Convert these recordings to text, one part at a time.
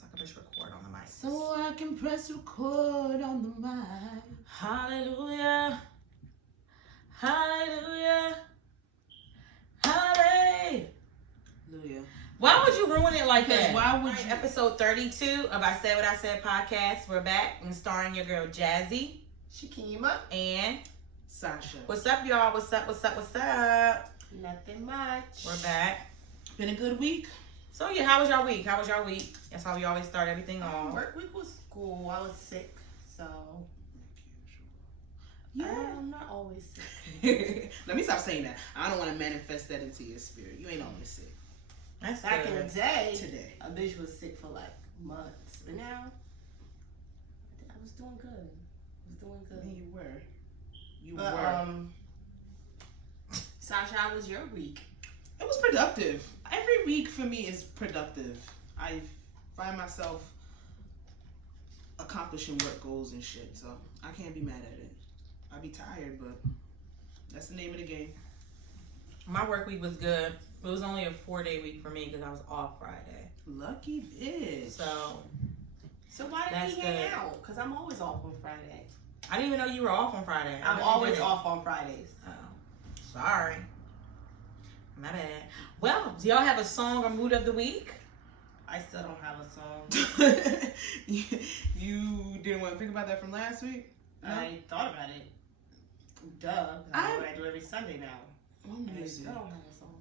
so I can push record on the mic. So I can press record on the mic. Hallelujah. Hallelujah. Hallelujah. Why would you ruin it like that? Why would you? Episode 32 of I Said What I Said podcast. We're back and starring your girl Jazzy, Keema, and Sasha. What's up, y'all? What's up? What's up? What's up? Nothing much. We're back. Been a good week. So yeah, how was y'all week? How was y'all week? That's how we always start everything off. Work week was cool. I was sick, so Yeah. I'm not always sick. Let me stop saying that. I don't want to manifest that into your spirit. You ain't always sick. That's Back good. in the day, Today. a bitch was sick for like months, but now I was doing good. I was doing good. You were. You But were. Sasha, how was your week? It was productive. Every week for me is productive. I find myself accomplishing work goals and shit, so I can't be mad at it. I be tired, but that's the name of the game. My work week was good. It was only a 4-day week for me because I was off Friday. Lucky bitch. So why did That's we hang good. out? Because I'm always off on Friday. I didn't even know you were off on Friday. I I'm really always didn't. off on Fridays. Oh, sorry. My bad. Well, do y'all have a song or mood of the week? I still don't have a song. You didn't want to think about that from last week? No? I thought about it. Duh. That's what I do every Sunday now. What I is still it? don't have a song.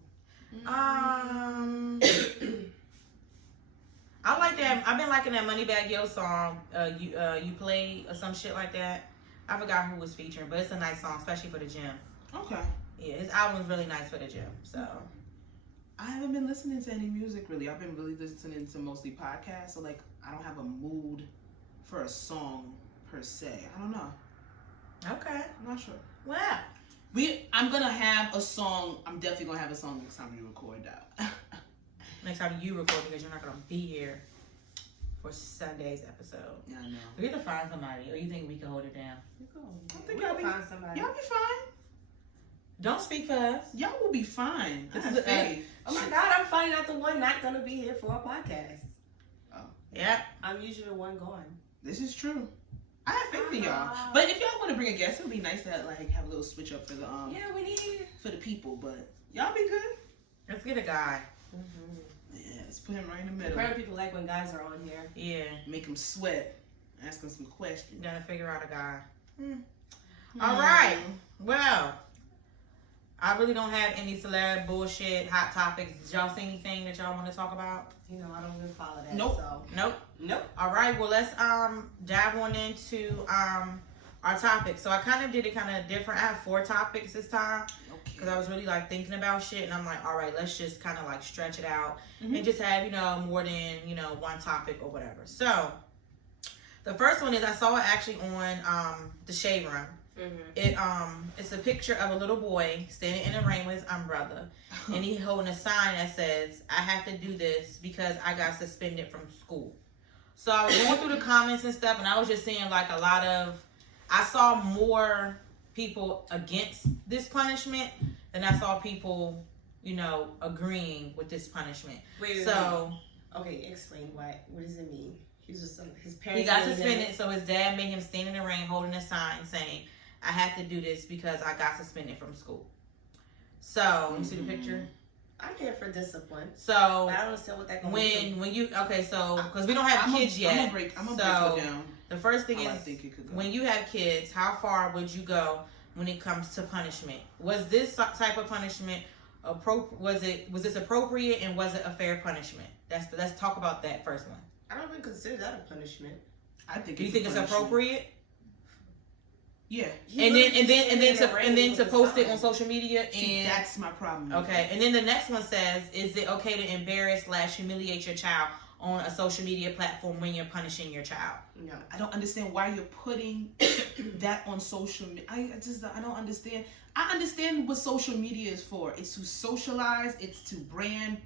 I like that. I've been liking that Moneybag Yo song. You play or some shit like that. I forgot who was featuring, but it's a nice song, especially for the gym. Okay. Yeah, his album's really nice for the gym. So I haven't been listening to any music really. I've been really listening to mostly podcasts, so like I don't have a mood for a song per se. I don't know. okay. I'm not sure. Well, I'm gonna have a song. I'm definitely gonna have a song next time we record that. next time you record because you're not gonna be here for Sunday's episode. Yeah, I know. We need to find somebody, or you think we can hold it down? I think We'll y'all be find somebody. Y'all be fine. Don't speak for us. Y'all will be fine. This I is have a- faith. Oh my God, I'm finally not the one not gonna be here for a podcast. Yeah. I'm usually the one going. This is true. I have faith in y'all. But if y'all want to bring a guest, it would be nice to like have a little switch up for the Yeah, we need. for the people. But y'all be good. Let's get a guy. Yeah, let's put him right in the middle. Apparently, people like when guys are on here. Yeah. Make him sweat. Ask him some questions. Gotta figure out a guy. Hmm. All right. Well, I really don't have any celeb bullshit, hot topics. Did y'all see anything that y'all want to talk about? You know, I don't even follow that. Nope. So. Nope. Nope. All right. Well, let's dive on into our topic. So I kind of did it kind of different. I have 4 topics this time because I was really like thinking about shit, and I'm like, all right, let's just kind of like stretch it out and just have more than one topic or whatever. So the first one is I saw it actually on the Shade Room. It's a picture of a little boy standing in the rain with his umbrella, and he holding a sign that says, "I have to do this because I got suspended from school." So I was going through the comments and stuff, and I was just seeing like a lot of, I saw more people against this punishment than I saw people, agreeing with this punishment. Wait. So Okay, explain what does it mean? He's just his parents. he got suspended, so his dad made him stand in the rain holding a sign saying, "I have to do this because I got suspended from school." So you see the picture. I'm here for discipline. So But I don't understand what that. when you because we don't have kids yet. I'm gonna break it down. The first thing How I is think it could go. when you have kids, how far would you go when it comes to punishment? Was this type of punishment was this appropriate, and was it a fair punishment? Let's talk about that first one. I don't even consider that a punishment. I think. Do you think it's appropriate? Yeah. And then to post it on social media and See, that's my problem. okay. And then the next one says, is it okay to embarrass/humiliate your child on a social media platform when you're punishing your child? No. I don't understand why you're putting that on social media. I don't understand. I understand what social media is for. It's to socialize. It's to brand.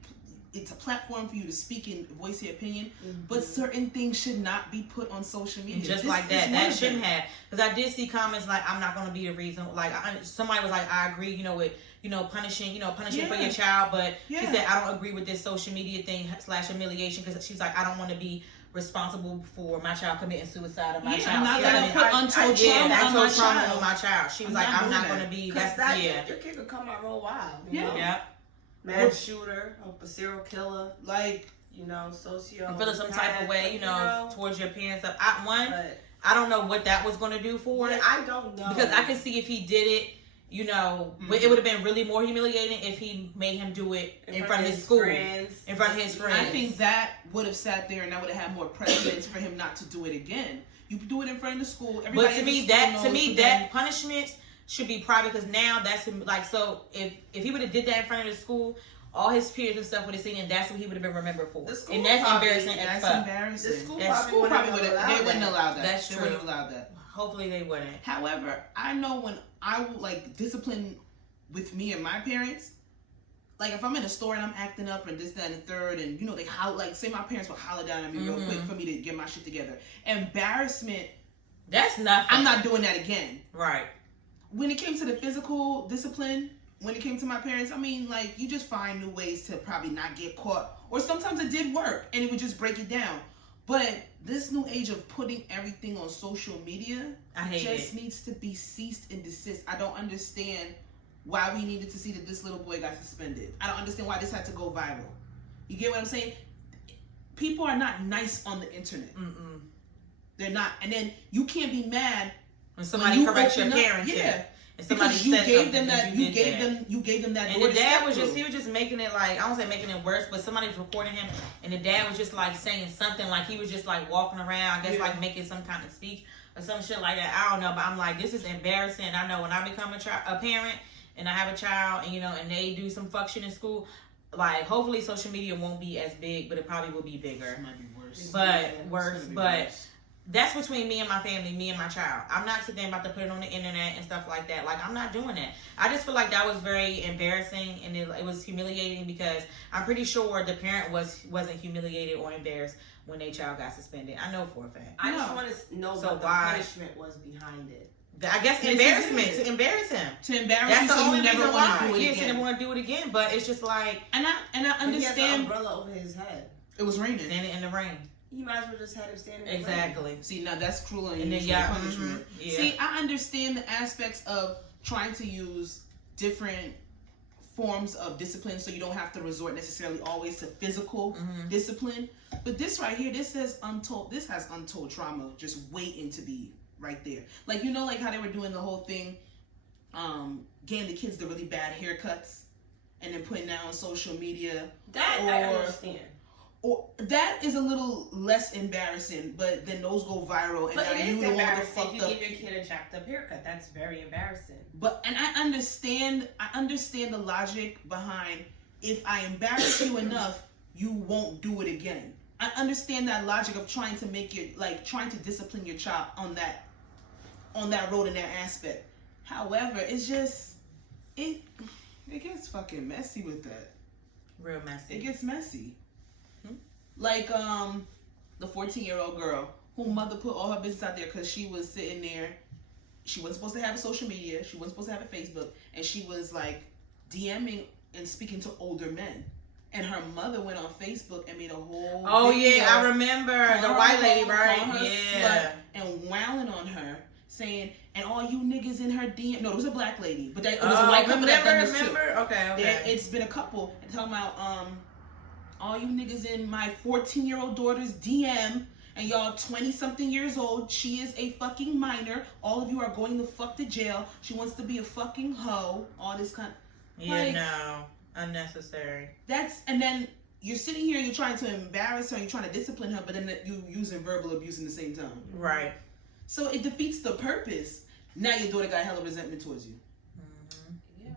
It's a platform for you to speak and voice your opinion. But certain things should not be put on social media. Just like that. That shouldn't have. Because I did see comments like, I'm not going to be the reason. Like somebody was like, I agree, with punishing for your child. But she said, I don't agree with this social media thing / humiliation. Because she was like, I don't want to be responsible for my child committing suicide or my Yeah, child. I'm not Yeah, gonna put untold trauma on my child. on my child. She was like, I'm not gonna be. Because That's yeah. your kid could come out real wild. Yeah. Yeah. Mass shooter, a serial killer, Like, you know, socio. I'm feeling some type of way, you know, towards your parents. But I don't know what that was going to do for it. I don't know. Because I can see if he did it, you know, it would have been really more humiliating if he made him do it in front of his school. In front of his friends. I think that would have sat there and that would have had more precedence for him not to do it again. You do it in front of the school. Everybody But to me, that punishment should be private because now that's him. Like, so if he would have did that in front of the school, all his peers and stuff would have seen, and that's what he would have been remembered for. And that's embarrassing as fuck. Embarrassing. The school probably would have. They wouldn't allow that. That's true. They wouldn't allow that. Hopefully they wouldn't. However, I know when I would like discipline with me and my parents, like if I'm in a store and I'm acting up and this, that, and the third, and you know they holler, like say my parents would holler down at me real quick for me to get my shit together. Embarrassment. That's nothing. I'm not doing that again. Right. When it came to the physical discipline, when it came to my parents, I mean, like, you just find new ways to probably not get caught. Or sometimes it did work, and it would just break it down. But this new age of putting everything on social media needs to be ceased and desist. I don't understand why we needed to see that this little boy got suspended. I don't understand why this had to go viral. You get what I'm saying? People are not nice on the internet. They're not. And then you can't be mad when somebody corrects your parents. Yeah. And somebody because you said gave them that. you gave them that. And the dad was just, he was just making it like, I don't say making it worse, but somebody was recording him, and the dad was just like saying something, like he was just like walking around, I guess like making some kind of speech or some shit like that. I don't know, but I'm like, this is embarrassing. I know when I become a parent and I have a child, and you know, and they do some fuck shit in school, like hopefully social media won't be as big, but it probably will be bigger. It might be worse. But worse. That's between me and my family, me and my child. I'm not sitting there about to put it on the internet and stuff like that. Like, I'm not doing that. I just feel like that was very embarrassing, and it was humiliating because I'm pretty sure the parent wasn't humiliated or embarrassed when their child got suspended. I know for a fact. I just want to know what the punishment was behind it. I guess embarrassment, to embarrass him. To embarrass That's him the so only you never reason want why. to do it Yes, again. he didn't want to do it again, but it's just like... And I understand... He has an umbrella over his head. It was raining. In the rain. You might as well just have him standing in Exactly. the rain. See, now that's cruel and unusual punishment. See, I understand the aspects of trying to use different forms of discipline so you don't have to resort necessarily always to physical discipline. But this right here, this has untold trauma just waiting to be right there. Like, you know, like how they were doing the whole thing, getting the kids the really bad haircuts and then putting that on social media. That I understand. Or that is a little less embarrassing, but then those go viral, and but now you know all the fucked up. If you give your kid a jacked up haircut, that's very embarrassing. But I understand the logic behind if I embarrass you enough, you won't do it again. I understand that logic of trying to discipline your child on that road in that aspect. However, it's just it gets fucking messy with that. Real messy. It gets messy. Like the 14-year-old girl whose mother put all her business out there because she was sitting there. She wasn't supposed to have a social media. She wasn't supposed to have a Facebook, and she was like DMing and speaking to older men. And her mother went on Facebook and made a whole video I remember the white lady, right? And wailing on her, saying, and all you niggas in her DM. No, it was a black lady, but it was a white couple that done this too. Okay. It's been a couple and talking about all you niggas in my 14-year-old daughter's DM, and y'all 20-something years old. She is a fucking minor. All of you are going the fuck to jail. She wants to be a fucking hoe. All this kind. No, unnecessary. And then you're sitting here and you're trying to embarrass her and you're trying to discipline her, but then you using verbal abuse in the same time. Right. So it defeats the purpose. Now your daughter got hella resentment towards you.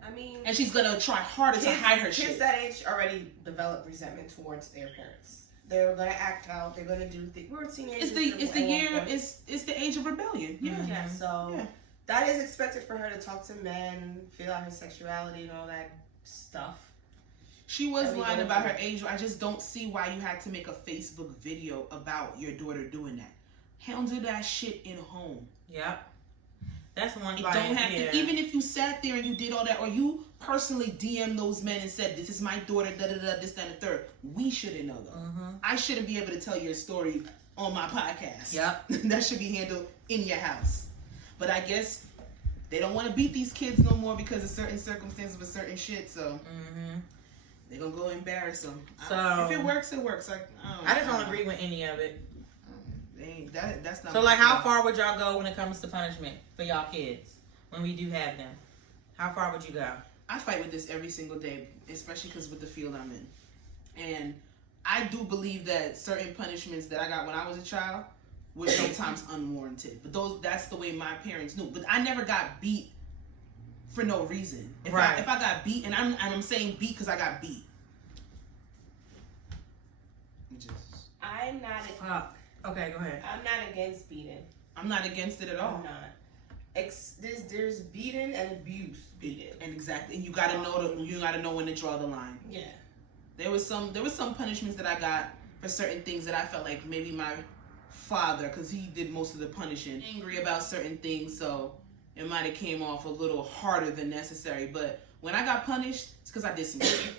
I mean, and she's gonna try harder to hide her shit. Kids that age already develop resentment towards their parents. They're gonna act out. They're gonna do things. We're teenagers. It's the age of rebellion. Yeah. So that is expected for her to talk to men, feel out her sexuality and all that stuff. She was lying about her age. I just don't see why you had to make a Facebook video about your daughter doing that. Handle that shit in home. Yep. That's one thing. Don't have to, even if you sat there and you did all that, or you personally DM those men and said, "This is my daughter," this, that, and the third. We shouldn't know though. I shouldn't be able to tell your story on my podcast. Yep. That should be handled in your house. But I guess they don't want to beat these kids no more because of certain circumstances with certain shit. So they're gonna go embarrass them. So if it works, it works. I just don't agree with any of it. That's not. So like, how far would y'all go when it comes to punishment for y'all kids when we do have them? How far would you go? I fight with this every single day, especially because with the field I'm in, and I do believe that certain punishments that I got when I was a child were sometimes unwarranted. But that's the way my parents knew. But I never got beat for no reason. If I got beat, and I'm saying beat because I got beat. I'm not. Okay, go ahead. I'm not against beating. I'm not against it at all. I'm not. There's beating and abuse. Beating. And exactly, and you gotta know when to draw the line. Yeah. There was some punishments that I got for certain things that I felt like maybe my father, because he did most of the punishing, angry about certain things, so it might have came off a little harder than necessary. But when I got punished, it's because I did some shit.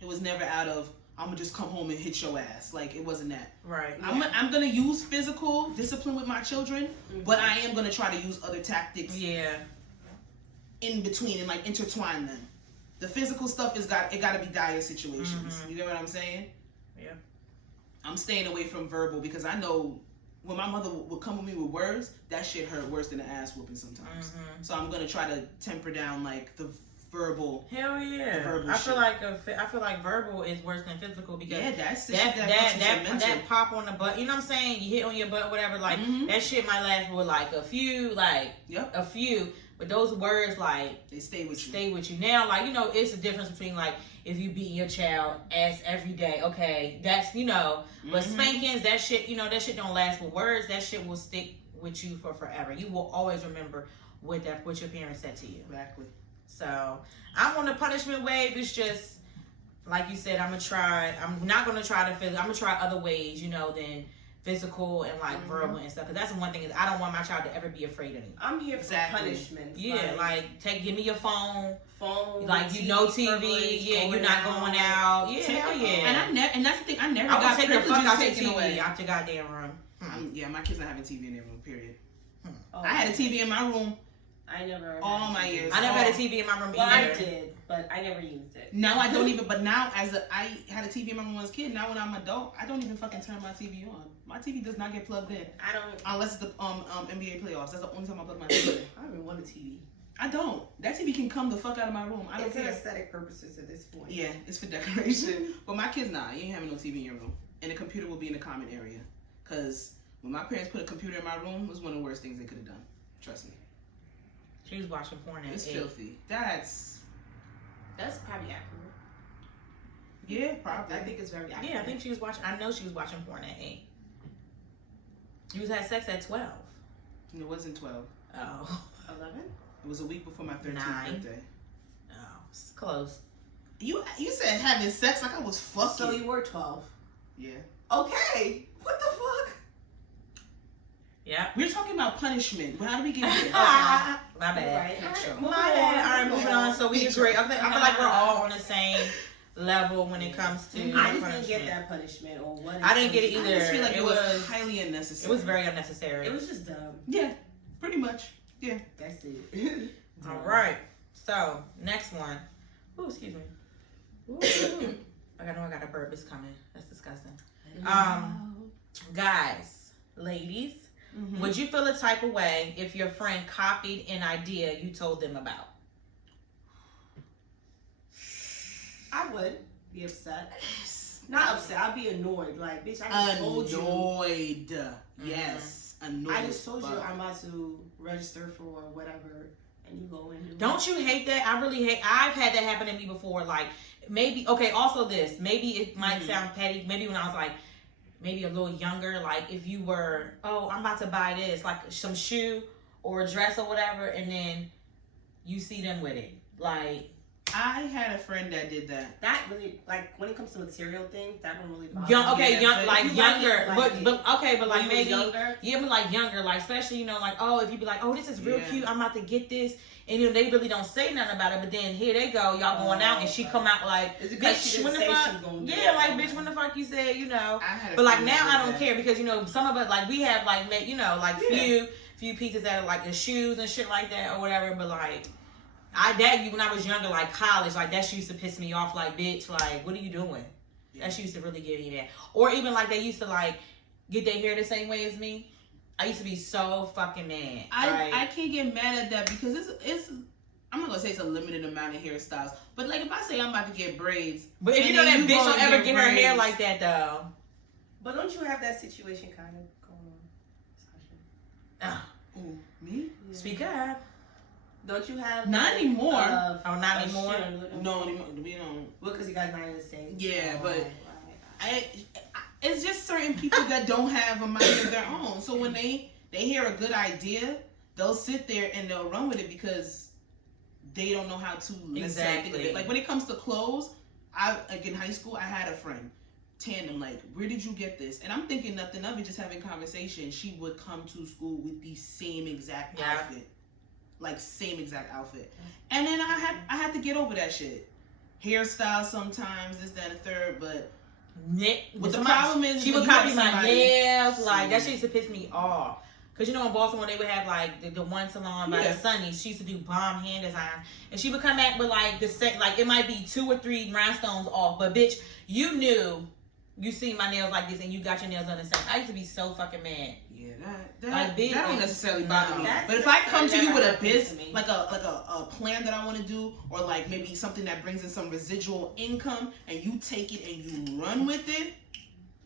It was never out of I'm gonna just come home and hit your ass. Like, it wasn't that. Right. Yeah. I'm gonna use physical discipline with my children, but I am gonna try to use other tactics. Yeah. In between and like intertwine them. The physical stuff gotta be dire situations. You get what I'm saying? Yeah. I'm staying away from verbal because I know when my mother would come with me with words, that shit hurt worse than an ass whooping sometimes. So I'm gonna try to temper down like the verbal. Hell yeah. Verbal I feel like verbal is worse than physical because that pop on the butt. You know what I'm saying? You hit on your butt, whatever. Like that shit might last for like a few. But those words, like, they stay with you. Now, like, you know, it's a difference between, like, if you beating your child ass every day, okay, that's, you know, but spankings, that shit, you know, that shit don't last. But words, that shit will stick with you for forever. You will always remember what your parents said to you. Exactly. So, I'm on the punishment wave. It's just, like you said, I'm not going to try I'm going to try other ways, you know, than physical and like verbal and stuff. Because that's the one thing is I don't want my child to ever be afraid of me. I'm here for punishments. Yeah, give me your phone. Like, TV, you know, TV. Yeah, you're not going out. Yeah, hell yeah. And that's the thing. I never I got would take the fuck out your taken away. TV out your goddamn room. Yeah, my kids not having TV in their room. Period. I had a TV in my room. I never. All my years. I never had a TV in my room either. Well, I did, but I never used it. Now I don't even. But now, I had a TV in my room as a kid. Now when I'm an adult, I don't even fucking turn my TV on. My TV does not get plugged in. I don't. Unless it's the NBA playoffs. That's the only time I plug my TV in. I don't even want a TV. I don't. That TV can come the fuck out of my room. I don't care. It's for aesthetic purposes at this point. Yeah, it's for decoration. But my kids, nah, you ain't having no TV in your room. And the computer will be in the common area. Because when my parents put a computer in my room, it was one of the worst things they could have done. Trust me. She was watching porn at 8. It's filthy. That's probably accurate. Yeah, probably. I think it's very accurate. Yeah, I know she was watching porn at 8. You had sex at 12. It wasn't 12. Oh. 11? It was a week before my 13th 9. birthday. Oh, it's close. You said having sex like I was fucking. So you were 12. Yeah. Okay. What the fuck? Yeah. We're talking about punishment. But how do we get here? My bad. Right. My bad. All right, moving on. So we agree. I feel like we're all on the same level when it comes to I just didn't get that punishment or what. I didn't get it either. I just feel like it was highly unnecessary. It was very unnecessary. It was just dumb. Yeah, pretty much. Yeah. That's it. All right. So, next one. Ooh, excuse me. Ooh. I know I got a burp. It's coming. That's disgusting. Guys, ladies, would you feel a type of way if your friend copied an idea you told them about? I would be upset. Not upset. I'd be annoyed. Like, bitch, I just told you. Annoyed. Yes. Annoyed. I just told you I'm about to register for whatever, and you go and do Don't you hate that? I really hate. I've had that happen to me before. Like, maybe, okay, also this. Maybe it might sound petty. Maybe when I was like, maybe a little younger, like if you were, oh, I'm about to buy this, like some shoe or a dress or whatever, and then you see them with it. Like, I had a friend that did that. That really, like, when it comes to material things, that don't really bother Young, me. okay, Yeah, young, but like if you like younger, it, like it. but okay, but like When you maybe was younger, yeah, but like younger, like especially like oh, if you be like oh, this is real Yeah. cute, I'm about to get this, and they really don't say nothing about it, but then here they go, y'all going out, and she come out like it's because bitch, she didn't when the say fuck, she was gonna do yeah, it. like bitch, when the fuck you said, I had a but like friend now that I did don't that. care because some of us like we have like like Yeah. few pieces that are like the shoes and shit like that or whatever, but like. When I was younger, like college, like that shit used to piss me off. Like, bitch, like, what are you doing? Yeah. That shit used to really get me mad. Or even like they used to like get their hair the same way as me. I used to be so fucking mad. I can't get mad at that because it's I'm not gonna say it's a limited amount of hairstyles, but like if I say I'm about to get braids, but if and you know then that bitch go don't and ever get her hair braids- like that though. But don't you have that situation kind of going on, Sasha? Ooh, me? Yeah. Speak up. Don't you have Not anymore. Oh, not anymore? No, anymore. We don't. Well, because you guys not in the same. Yeah, but Right. It's just certain people that don't have a mind of their own. So when they hear a good idea, they'll sit there and they'll run with it because they don't know how to necessarily think of Exactly. it. Like when it comes to clothes, like in high school, I had a friend. Tandem, like, where did you get this? And I'm thinking nothing of it, just having conversation. She would come to school with the same exact outfit. Like same exact outfit. And then I had to get over that shit. Hairstyle sometimes, this, that, and the third, but what the problem is she when would you have copy my somebody- nails, like that shit used to piss me off. Cause in Baltimore they would have like the one salon by the Sunnies. She used to do bomb hand design, and she would come back with like the set, like it might be 2 or 3 rhinestones off, but bitch, you knew you seen my nails like this, and you got your nails on the same. I used to be so fucking mad. Yeah, Like, big that don't ones. necessarily bother me. That's But if I come to you with a never biz, happened to me. like a plan that I want to do, or like maybe something that brings in some residual income, and you take it and you run with it.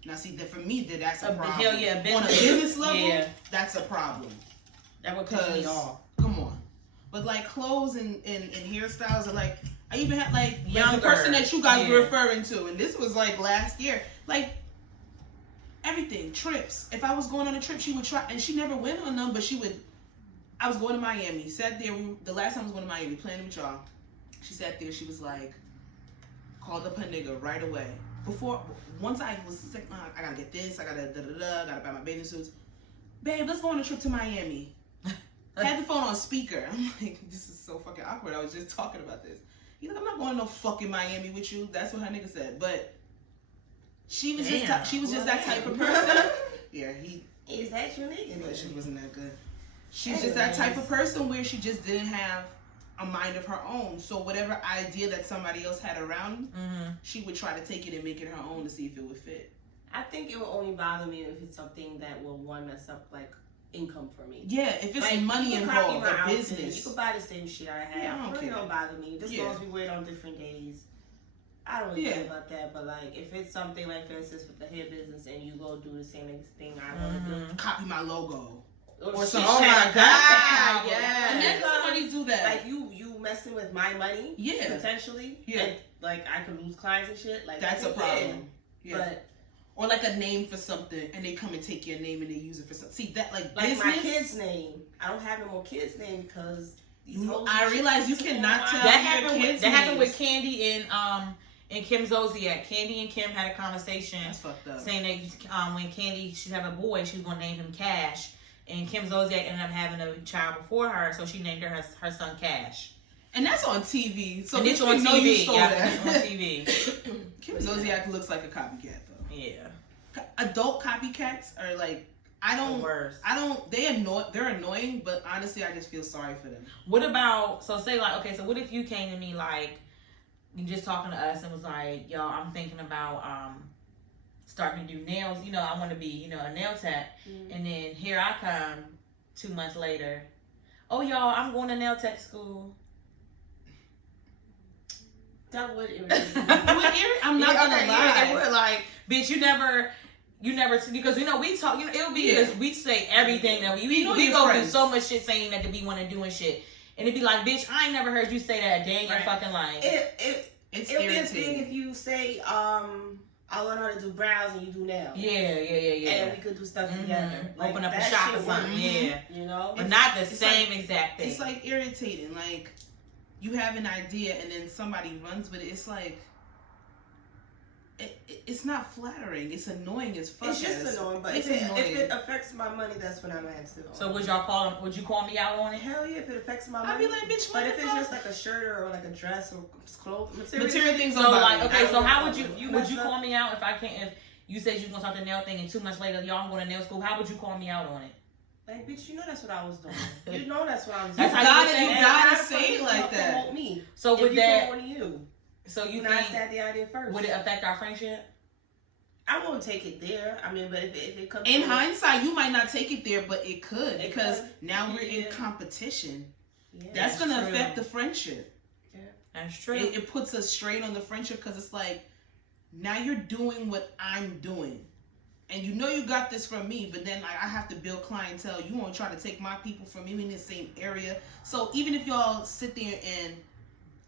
Now, see, that for me, that's a problem. Hell yeah, On a business level, yeah, that's a problem. that would piss me off. Come on. But like clothes and hairstyles are like, I even had like the Younger. person that you guys Yeah. were referring to, and this was like last year, like everything, trips. If I was going on a trip, she would try, and she never went on them, but she would. I was going to Miami, sat there, the last time I was going to Miami, planning with y'all, she sat there, she was like, called up her nigga right away. Once I was sick, I gotta get this, I gotta gotta buy my bathing suits. Babe, let's go on a trip to Miami. Had the phone on speaker. I'm like, this is so fucking awkward. I was just talking about this. He's like, I'm not going to no fucking Miami with you. That's what her nigga said. But she was just that type of person. Yeah, Is that your nigga? but she wasn't that good. She's just that type of person where she just didn't have a mind of her own. So whatever idea that somebody else had around, she would try to take it and make it her own to see if it would fit. I think it will only bother me if it's something that will mess up like income for me. Yeah, if it's like, money you can copy involved, my a outfit, business. You can buy the same shit I have. Yeah, I don't it really care. don't bother me. Just as long as we wear it on different days. I don't really care about that. But like, if it's something like, for instance, with the hair business, and you go do the same thing I want to do, Copy my logo. Or shit some Oh shit. my god, And yeah. then somebody do that. like you messing with my money, Yeah. potentially, Yeah. and like I could lose clients and shit. Like That's a problem. Yeah. Yeah. Or like a name for something, and they come and take your name and they use it for something. See that like Like business. my kid's name, I don't have no more kid's name because these hoes I and shit realize you took cannot all tell my- That your happened. kids' That happened with names. Candy and Kim Zodiac. Candy and Kim had a conversation That's fucked up. saying that when Candy should have a boy, she was gonna name him Cash, and Kim Zodiac ended up having a child before her, so she named her son Cash. And that's on TV. So And we it's on know you TV. stole Yeah, that. it's on TV. Kim Zodiac looks like a copycat though. Yeah, Adult copycats are like the worst. they're annoying, but honestly I just feel sorry for them. What about, so say like, okay, so what if you came to me like, you just talking to us and was like, yo, I'm thinking about starting to do nails, I want to be, a nail tech. And then here I come 2 months later, oh y'all, I'm going to nail tech school. That would irritate me. I'm not gonna lie. It would, like, bitch, you never, because we talk, it'll be because we say everything that we know go your through friends. so much shit saying that we want to do and shit. And it'd be like, bitch, I ain't never heard you say that a day in your fucking life. It's It'll be a irritating. thing if you say, I learn how to do brows and you do nails. Yeah. And we could do stuff together. Like, Open up a that shop shit or something, works, yeah. You know? But not the it's same like- exact thing. It's like irritating. Like you have an idea and then somebody runs with it. It's like, it's not flattering. It's annoying as fuck. It's just annoying, but if it affects my money, that's when I'm asking. So would you call me out on it? Hell yeah, if it affects my money. I'd be like, bitch, but if it's just like a shirt or like a dress or clothes, material things. So like, okay, so how would you call me out if I can't? If you said you was gonna start the nail thing and 2 months later y'all going to nail school, how would you call me out on it? Like, bitch, you know that's what I was doing. You know that's what I was That's doing. how you gotta say it like that. Promote me. So with that, you. So you think I think the idea first? Would it affect our friendship? I won't take it there. I mean, but if it comes in hindsight, you might not take it there, but it could because now we're in Yeah. competition. Yeah, That's gonna true. affect the friendship. Yeah. That's true. It puts a strain on the friendship because it's like now you're doing what I'm doing, and you know you got this from me, but then like I have to build clientele. You won't try to take my people from me in the same area. So even if y'all sit there and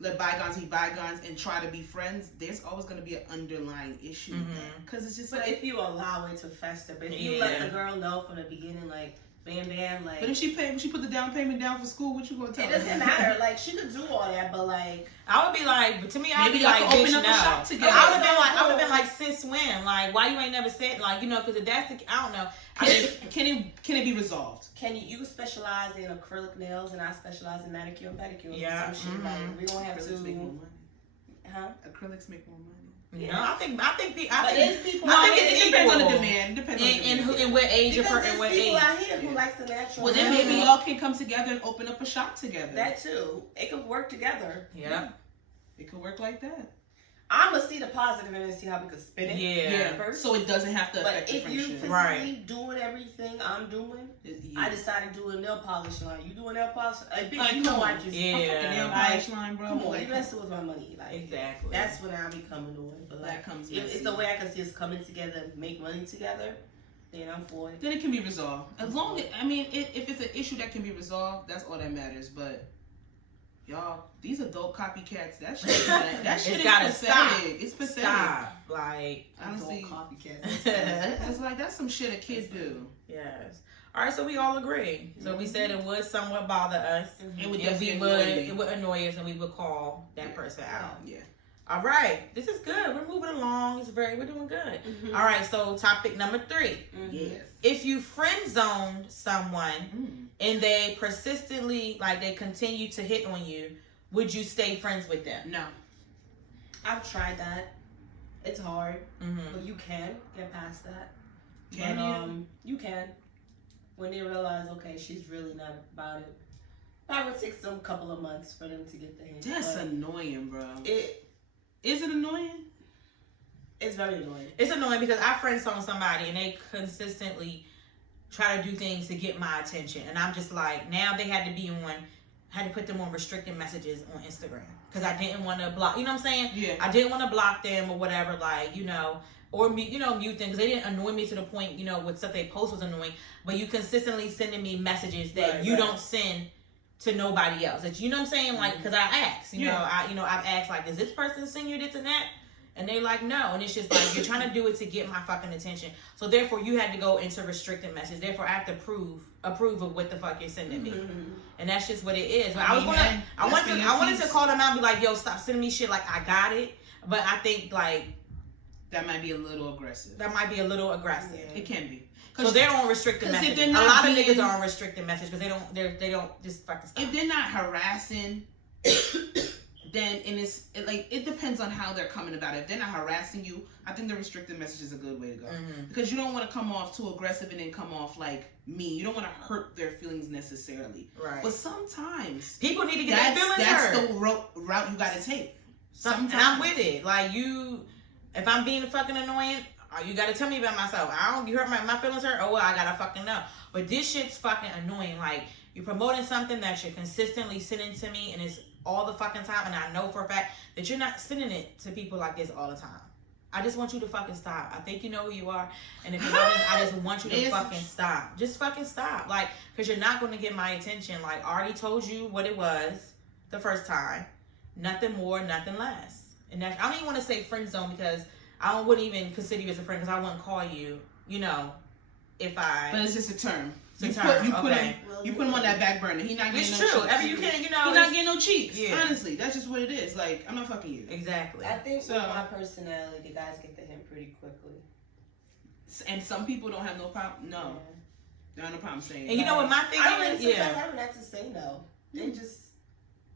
let bygones be bygones and try to be friends, there's always going to be an underlying issue. Because it's just but like, if you allow it to fester, but if you let the girl know from the beginning, like, bam, like. But if she put the down payment down for school, what you gonna tell her? It doesn't matter. Like, she could do all that, but like. I would be like, but to me, I'd maybe be like, open bitch, up no. a shop together. I would have been like, since when? Like, why you ain't never said, like, you know, because if that's the, I don't know. Can it be resolved? You specialize in acrylic nails and I specialize in manicure and pedicure. Yeah. Some shit. Like, we don't have Acrylics make more to. money. Huh? Acrylics make more money. Yeah. No, I think it depends on the demand. It depends on the demand. And what age because and what age. There's people out here who likes the natural. Well, then maybe y'all can come together and open up a shop together. That too. It could work together. Yeah. It could work like that. I'm gonna see the positive in it and see how we could spin it. Yeah. First. So it doesn't have to But affect the if you friendship. physically doing everything I'm doing, Yeah. I decided to do a nail polish line. You do a nail polish? Like, bitch, Like, you come know on. I just fucking nail like, polish line, bro. Come on, Like, you messing with my money. Like, Exactly. that's when I be coming to it. But like, that comes if it's the way I can see us coming together and make money together, then I'm for it. Then it can be resolved. As long as, I mean, if it's an issue that can be resolved, that's all that matters. But y'all, these adult copycats, that shit is pathetic. Stop. It's pathetic. Stop. Like, honestly, Adult copycats. it's like that's some shit a kid do. yes. All right, so we all agree. So we said it would somewhat bother us. It would And definitely it would annoy us, and we would call that person out. Yeah. All right, this is good. We're moving along. We're doing good. All right, so topic number 3. Yes. If you friend zoned someone and they persistently, like they continue to hit on you, would you stay friends with them? No. I've tried that. It's hard, but you can get past that. You can. When they realize, okay, she's really not about it. Probably would take some couple of months for them to get the hint. That's annoying, bro. Is it annoying? It's very annoying. It's annoying because I friend zone somebody and they consistently try to do things to get my attention, and I'm just like, now they had to put them on restricted messages on Instagram because I didn't want to block. You know what I'm saying? Yeah. I didn't want to block them or whatever, like, you know, or mute them because they didn't annoy me to the point, you know, with stuff they post was annoying. But you consistently sending me messages that you don't send to nobody else. That, you know what I'm saying? Like, because I asked, you know, I've asked, like, does this person send you this and that? And they're like, no. And it's just like, you're trying to do it to get my fucking attention. So therefore, you had to go into restricted messages. Therefore, I have to approve of what the fuck you're sending me. And that's just what it is. But I wanted to call them out and be like, yo, stop sending me shit. Like, I got it. But I think, like, that might be a little aggressive. Yeah. It can be. So they're on restricted messages. A lot of niggas are on restricted messages because they don't just fucking stop. If they're not harassing, then it depends on how they're coming about it. If they're not harassing you, I think the restricted message is a good way to go. Because you don't want to come off too aggressive and then come off like mean. You don't want to hurt their feelings necessarily. Right. But sometimes people need to get their feelings hurt. That's the route you got to take. Sometimes. And I'm with it. Like, if I'm being fucking annoying, you gotta tell me about myself. You hurt my feelings hurt? Oh, well, I gotta fucking know. But this shit's fucking annoying. Like, you're promoting something that you're consistently sending to me and it's all the fucking time, and I know for a fact that you're not sending it to people like this all the time. I just want you to fucking stop. I think you know who you are, and if you don't, I just want you to fucking stop. Just fucking stop. Like, because you're not going to get my attention. Like, I already told you what it was the first time. Nothing more, nothing less. And I don't even want to say friend zone because wouldn't even consider you as a friend because I wouldn't call you, you know, if I... But it's just a term. You put him on that back burner. He not getting it's no true. cheeks. Every you can, you know, he's not getting no cheeks. Yeah. Honestly, that's just what it is. Like, I'm not fucking you. Exactly. I think So, with my personality, the guys get the hint pretty quickly. And some people don't have no problem. No, they don't have no problem saying. And you know what my thing is? Sometimes I don't have to say no. They just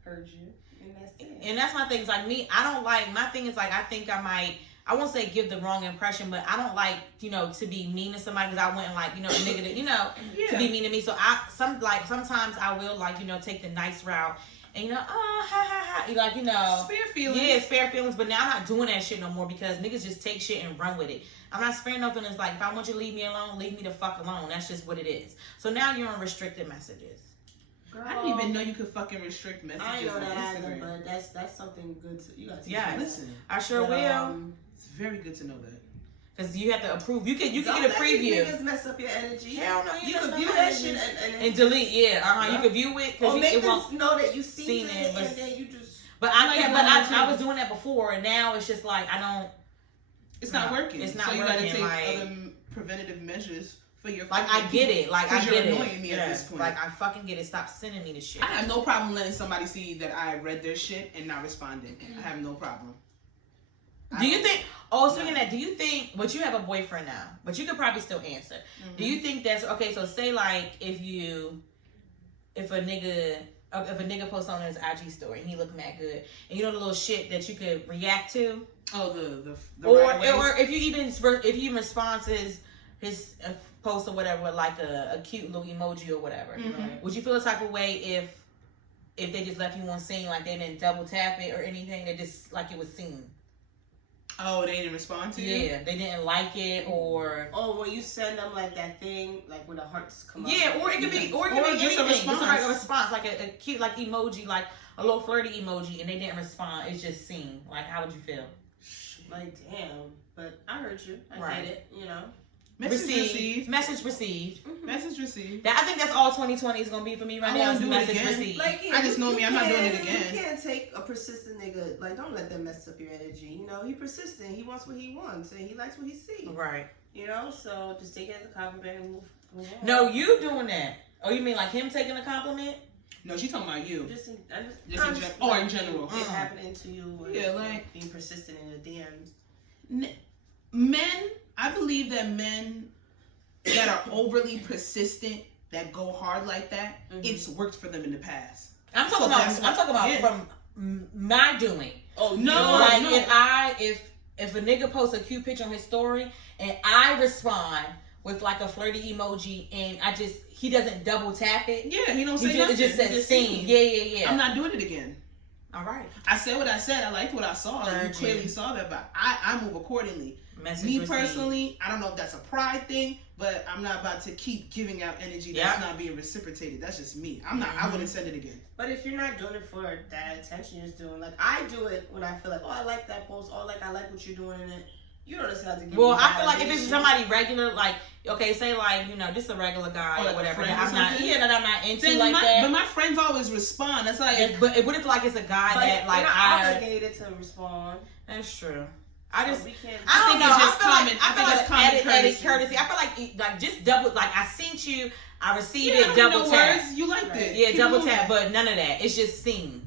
heard you, and that's it. And that's my thing. Is like me, I don't like. My thing is like I think I might. I won't say give the wrong impression, but I don't like, you know, to be mean to somebody because I wouldn't like, you know, a nigga to, you know, to be mean to me. So sometimes I will like, you know, take the nice route and, you know, oh, ha, ha, ha. Like, you know. Spare feelings. Yeah, spare feelings. But now I'm not doing that shit no more because niggas just take shit and run with it. I'm not sparing no feelings. Like, if I want you to leave me alone, leave me the fuck alone. That's just what it is. So now you're on restricted messages. Girl, I didn't even know you could fucking restrict messages. I know that on either, Instagram. but that's something good to you. Got to Yeah, listen. I sure will. It's very good to know that. Because you have to approve. You can get a Don't let preview. these niggas mess up your energy. Hell no, you can view that shit and delete. Yeah, Yeah. You can view it because or make it them won't. know that you seen it, but, and then you just. But I was doing that before, and now it's just like I don't. It's not working. It's not so working. You gotta take like, other preventative measures for your. Like I get it. Like I get you're it. annoying me at this point. Like I fucking get it. Stop sending me this shit. I have no problem letting somebody see that I read their shit and not responding. I have no problem. Do you think? Oh, speaking of that, do you think? But you have a boyfriend now, but you could probably still answer. Mm-hmm. Do you think that's okay? So say like if a nigga posts on his IG story and he look mad good, and you know the little shit that you could react to. Oh, the or right or if you respond to his post or whatever with like a cute little emoji or whatever, mm-hmm. Would you feel a type of way if they just left you on scene, like they didn't double tap it or anything, they just like it was seen? Oh, they didn't respond to you? Yeah, they didn't like it or. Oh, when you send them like that thing, like when the hearts come up. Yeah, or it could be, or it could be just anything. a response. Just like a response, like a cute like emoji, like a little flirty emoji, and they didn't respond. It's just seen. Like, how would you feel? Like, damn. But I heard you. I Right. get it. You know. Message received. Message received. Mm-hmm. Message received. I think that's all 2020 is gonna be for me right I now. won't Is do it message again. received. Like, I just know me. I'm not doing it again. You can't take a persistent nigga. Like, don't let them mess up your energy. You know, he persistent. He wants what he wants, and he likes what he sees. Right. You know, so just take it as a compliment and move on. No, you doing that. Oh, you mean like him taking a compliment? No, she's talking about you. Just in general. It happening to you. Or Yeah, like being persistent in the DMs. Men, I believe that men that are overly persistent, that go hard like that, it's worked for them in the past. I'm talking about from my doing. Oh no, like no. if a nigga posts a cute picture on his story and I respond with like a flirty emoji and he doesn't double tap it. Yeah, he don't say nothing. It just says seen. Yeah. I'm not doing it again. All right. I said what I said. I liked what I saw. You clearly saw that, but I move accordingly. Me personally, I don't know if that's a pride thing, but I'm not about to keep giving out energy that's not being reciprocated. That's just me. I'm not. I wouldn't send it again. But if you're not doing it for that attention, you're just doing like I do it when I feel like, oh, I like that post, or like I like what you're doing in it. You don't just have to give. Well, I feel like if it's somebody regular, like okay, say like just a regular guy or whatever, that I'm not into then like that. But my friends always respond. That's like. But what if like it's a guy that like obligated to respond? That's true. I don't know. I feel like added courtesy. I feel like just double. Like I sent you, I received it. Double tap. Words, you like that? Yeah, double tap, but none of that. It's just seen.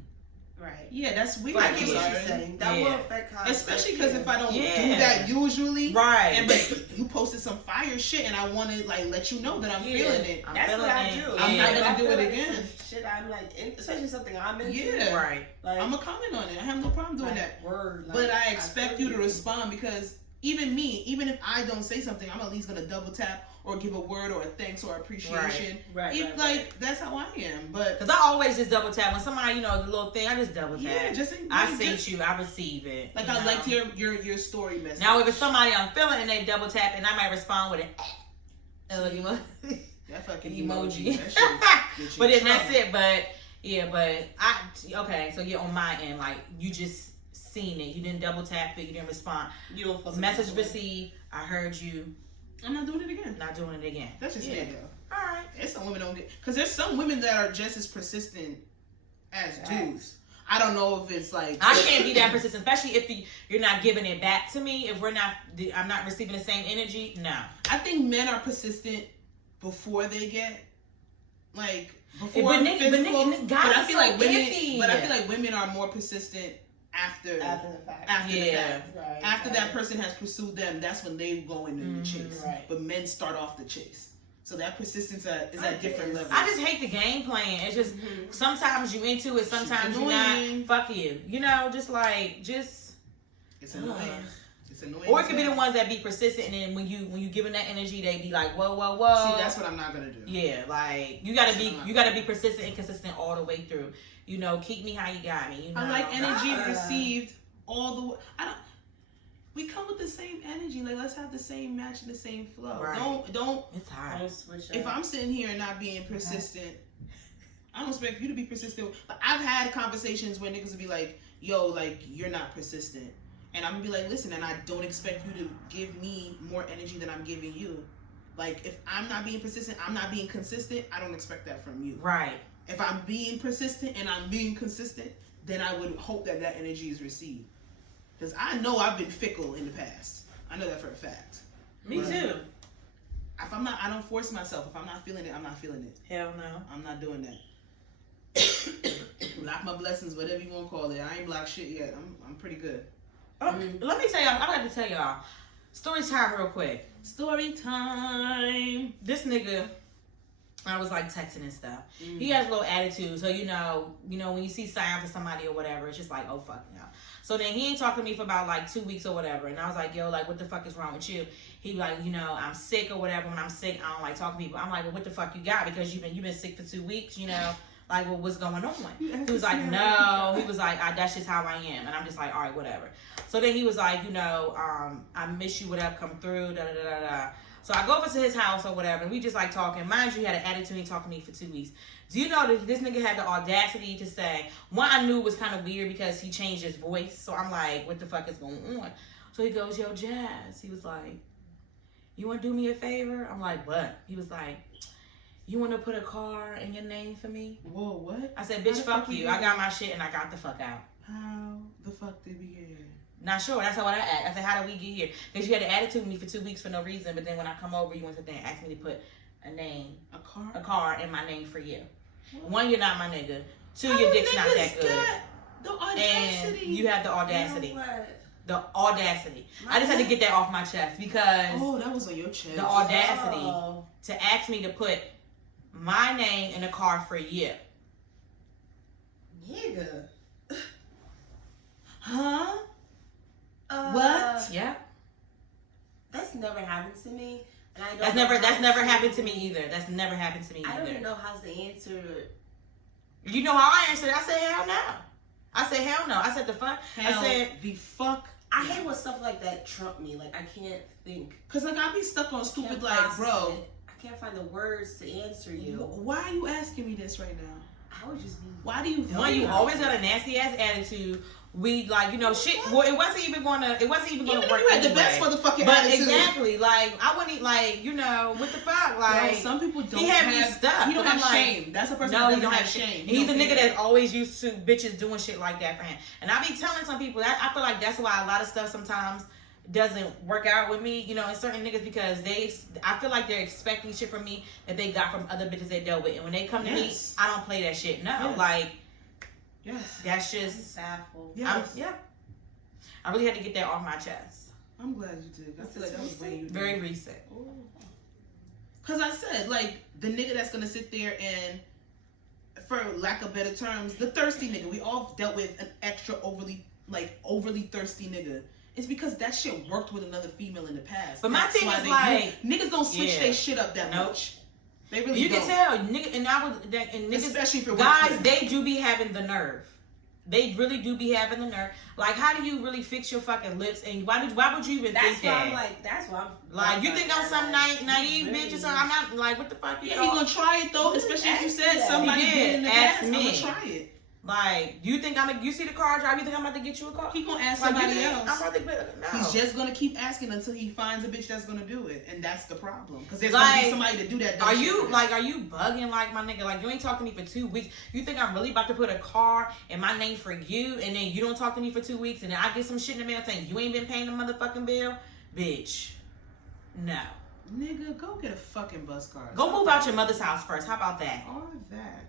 Right. Yeah, that's weird. I get what you're saying. That will affect how. Especially because if I don't do that usually, right? And but you posted some fire shit, and I want to like let you know that I'm feeling it. That's what I do. I'm not gonna do it again. Shit, I'm like, especially something I'm into. Yeah, right. Like, I'm gonna comment on it. I have no problem doing that. But I expect you to respond because even if I don't say something, I'm at least gonna double tap or give a word or a thanks or appreciation. Right. That's how I am. But because I always just double tap when somebody the little thing, I just double tap. Yeah, I sent you, I receive it. Like I liked your story message. Now if it's somebody I'm feeling and they double tap and I might respond with an that fucking emoji. That but then that's it. But okay. So you're on my end, like you just seen it. You didn't double tap it. You didn't respond. You don't feel message received. I heard you. I'm not doing it again. Not doing it again. That's just it, though. All right. There's some women don't get because there's some women that are just as persistent as dudes. I don't know if it's like I can't be that persistent, especially if you're not giving it back to me. If I'm not receiving the same energy. No. I think men are persistent before they get like before physical. But I feel like women. But I feel like women are more persistent after the fact. Right, after that person has pursued them, that's when they go into the chase. Right. But men start off the chase. So that persistence is at different levels. I just hate the game plan. It's just sometimes you into it, sometimes you're not. Fuck you. You know, just it's annoying. It's annoying. Or it could be the ones that be persistent, and then when you give them that energy, they be like, whoa, whoa, whoa. See, that's what I'm not gonna do. Yeah, like you gotta be persistent and consistent all the way through. You know, keep me how you got me. You know? I like energy received all the way. We come with the same energy. Like, let's have the same match and the same flow. Right. Don't. It's hard. Don't switch up. If I'm sitting here and not being persistent, I don't expect you to be persistent. But I've had conversations where niggas will be like, "Yo, like you're not persistent," and I'm gonna be like, "Listen," and I don't expect you to give me more energy than I'm giving you. Like, if I'm not being persistent, I'm not being consistent. I don't expect that from you. Right. If I'm being persistent and I'm being consistent, then I would hope that energy is received. Because I know I've been fickle in the past. I know that for a fact. Me too. If I'm not, I don't force myself. If I'm not feeling it, I'm not feeling it. Hell no. I'm not doing that. Block my blessings, whatever you want to call it. I ain't blocked shit yet. I'm pretty good. Let me tell y'all. I got to tell y'all. Story time real quick. Story time. This nigga, I was like texting and stuff. He has a little attitude. So, you know, when you see signs of somebody or whatever, it's just like, oh, fuck no. So then he ain't talking to me for about like 2 weeks or whatever. And I was like, yo, like, what the fuck is wrong with you? He like, you know, I'm sick or whatever. When I'm sick, I don't like talking to people. I'm like, well, what the fuck you got? Because you've been sick for 2 weeks, you know? Like, well, what's going on? He was like, no. He was like, that's just how I am. And I'm just like, all right, whatever. So then he was like, you know, I miss you, whatever, come through, da-da-da-da-da. So I go over to his house or whatever, and we just like talking. Mind you, he had an attitude and talking to me for 2 weeks. Do you know that this nigga had the audacity to say, one, I knew it was kind of weird because he changed his voice. So I'm like, what the fuck is going on? So he goes, yo, Jazz. He was like, you want to do me a favor? I'm like, what? He was like, you want to put a car in your name for me? Whoa, what? I said, bitch, fuck you. I got my shit and I got the fuck out. How the fuck did we get here? Not sure. That's how I asked. I said, how did we get here? Because you had an attitude with me for 2 weeks for no reason. But then when I come over, you went to there and asked me to put a car in my name for you. What? One, you're not my nigga. Two, your dick's not that good. The audacity. And you have the audacity. You know what? The audacity. I just had to get that off my chest because that was on your chest. The audacity to ask me to put my name in a car for you. Nigga. Huh? What? Yeah. That's never happened to me. And I That's never happened to me either. That's never happened to me either. I don't even know how's the answer. You know how I answered? I said hell no. I said hell no. I said the fuck. Hell I said the fuck. I hate when stuff like that trump me. Like I can't think. Cause like I be stuck on stupid like, bro. I can't find the words to answer you. Why are you asking me this right now? I would just be. Why do you? One, you always got a nasty ass attitude. We like, you know, shit. Well, it wasn't even gonna work. You had anyway. the best motherfucking but attitude. Exactly, like I wouldn't like, you know, what the fuck, like. Yo, some people don't. He had me stuck. He don't but have I'm shame. like, That's a person no, that he doesn't have shame. He's a nigga that's always used to bitches doing shit like that for him. And I be telling some people that I feel like that's why a lot of stuff sometimes doesn't work out with me, you know, in certain niggas because I feel like they're expecting shit from me that they got from other bitches they dealt with, and when they come to me, I don't play that shit. No, like, that's just baffled. Yeah. I really had to get that off my chest. I'm glad you did. I feel like that was way you very recent. Cause I said like the nigga that's gonna sit there and, for lack of better terms, the thirsty nigga. We all dealt with an extra overly thirsty nigga. It's because that shit worked with another female in the past. But my that's thing is like niggas don't switch their shit up that much. They really you don't. can tell, nigga, and niggas, especially for guys, they do be having the nerve. They really do be having the nerve. Like, how do you really fix your fucking lips? And why would you even think that? That's why I'm like, you think I'm some naive bitch or something? I'm not like, what the fuck you he gonna try it though, especially if you said somebody did in the past. I'm gonna try it. Like, you think you see the car drive? You think I'm about to get you a car? He gonna ask somebody else. I'm about to no. He's just gonna keep asking until he finds a bitch that's gonna do it, and that's the problem. Because there's gonna be somebody to do that. Are you bugging like my nigga? Like, you ain't talking to me for 2 weeks. You think I'm really about to put a car in my name for you, and then you don't talk to me for 2 weeks, and then I get some shit in the mail saying you ain't been paying the motherfucking bill, bitch? No. Nigga, go get a fucking bus card. Go move out your mother's house first. How about that? All that.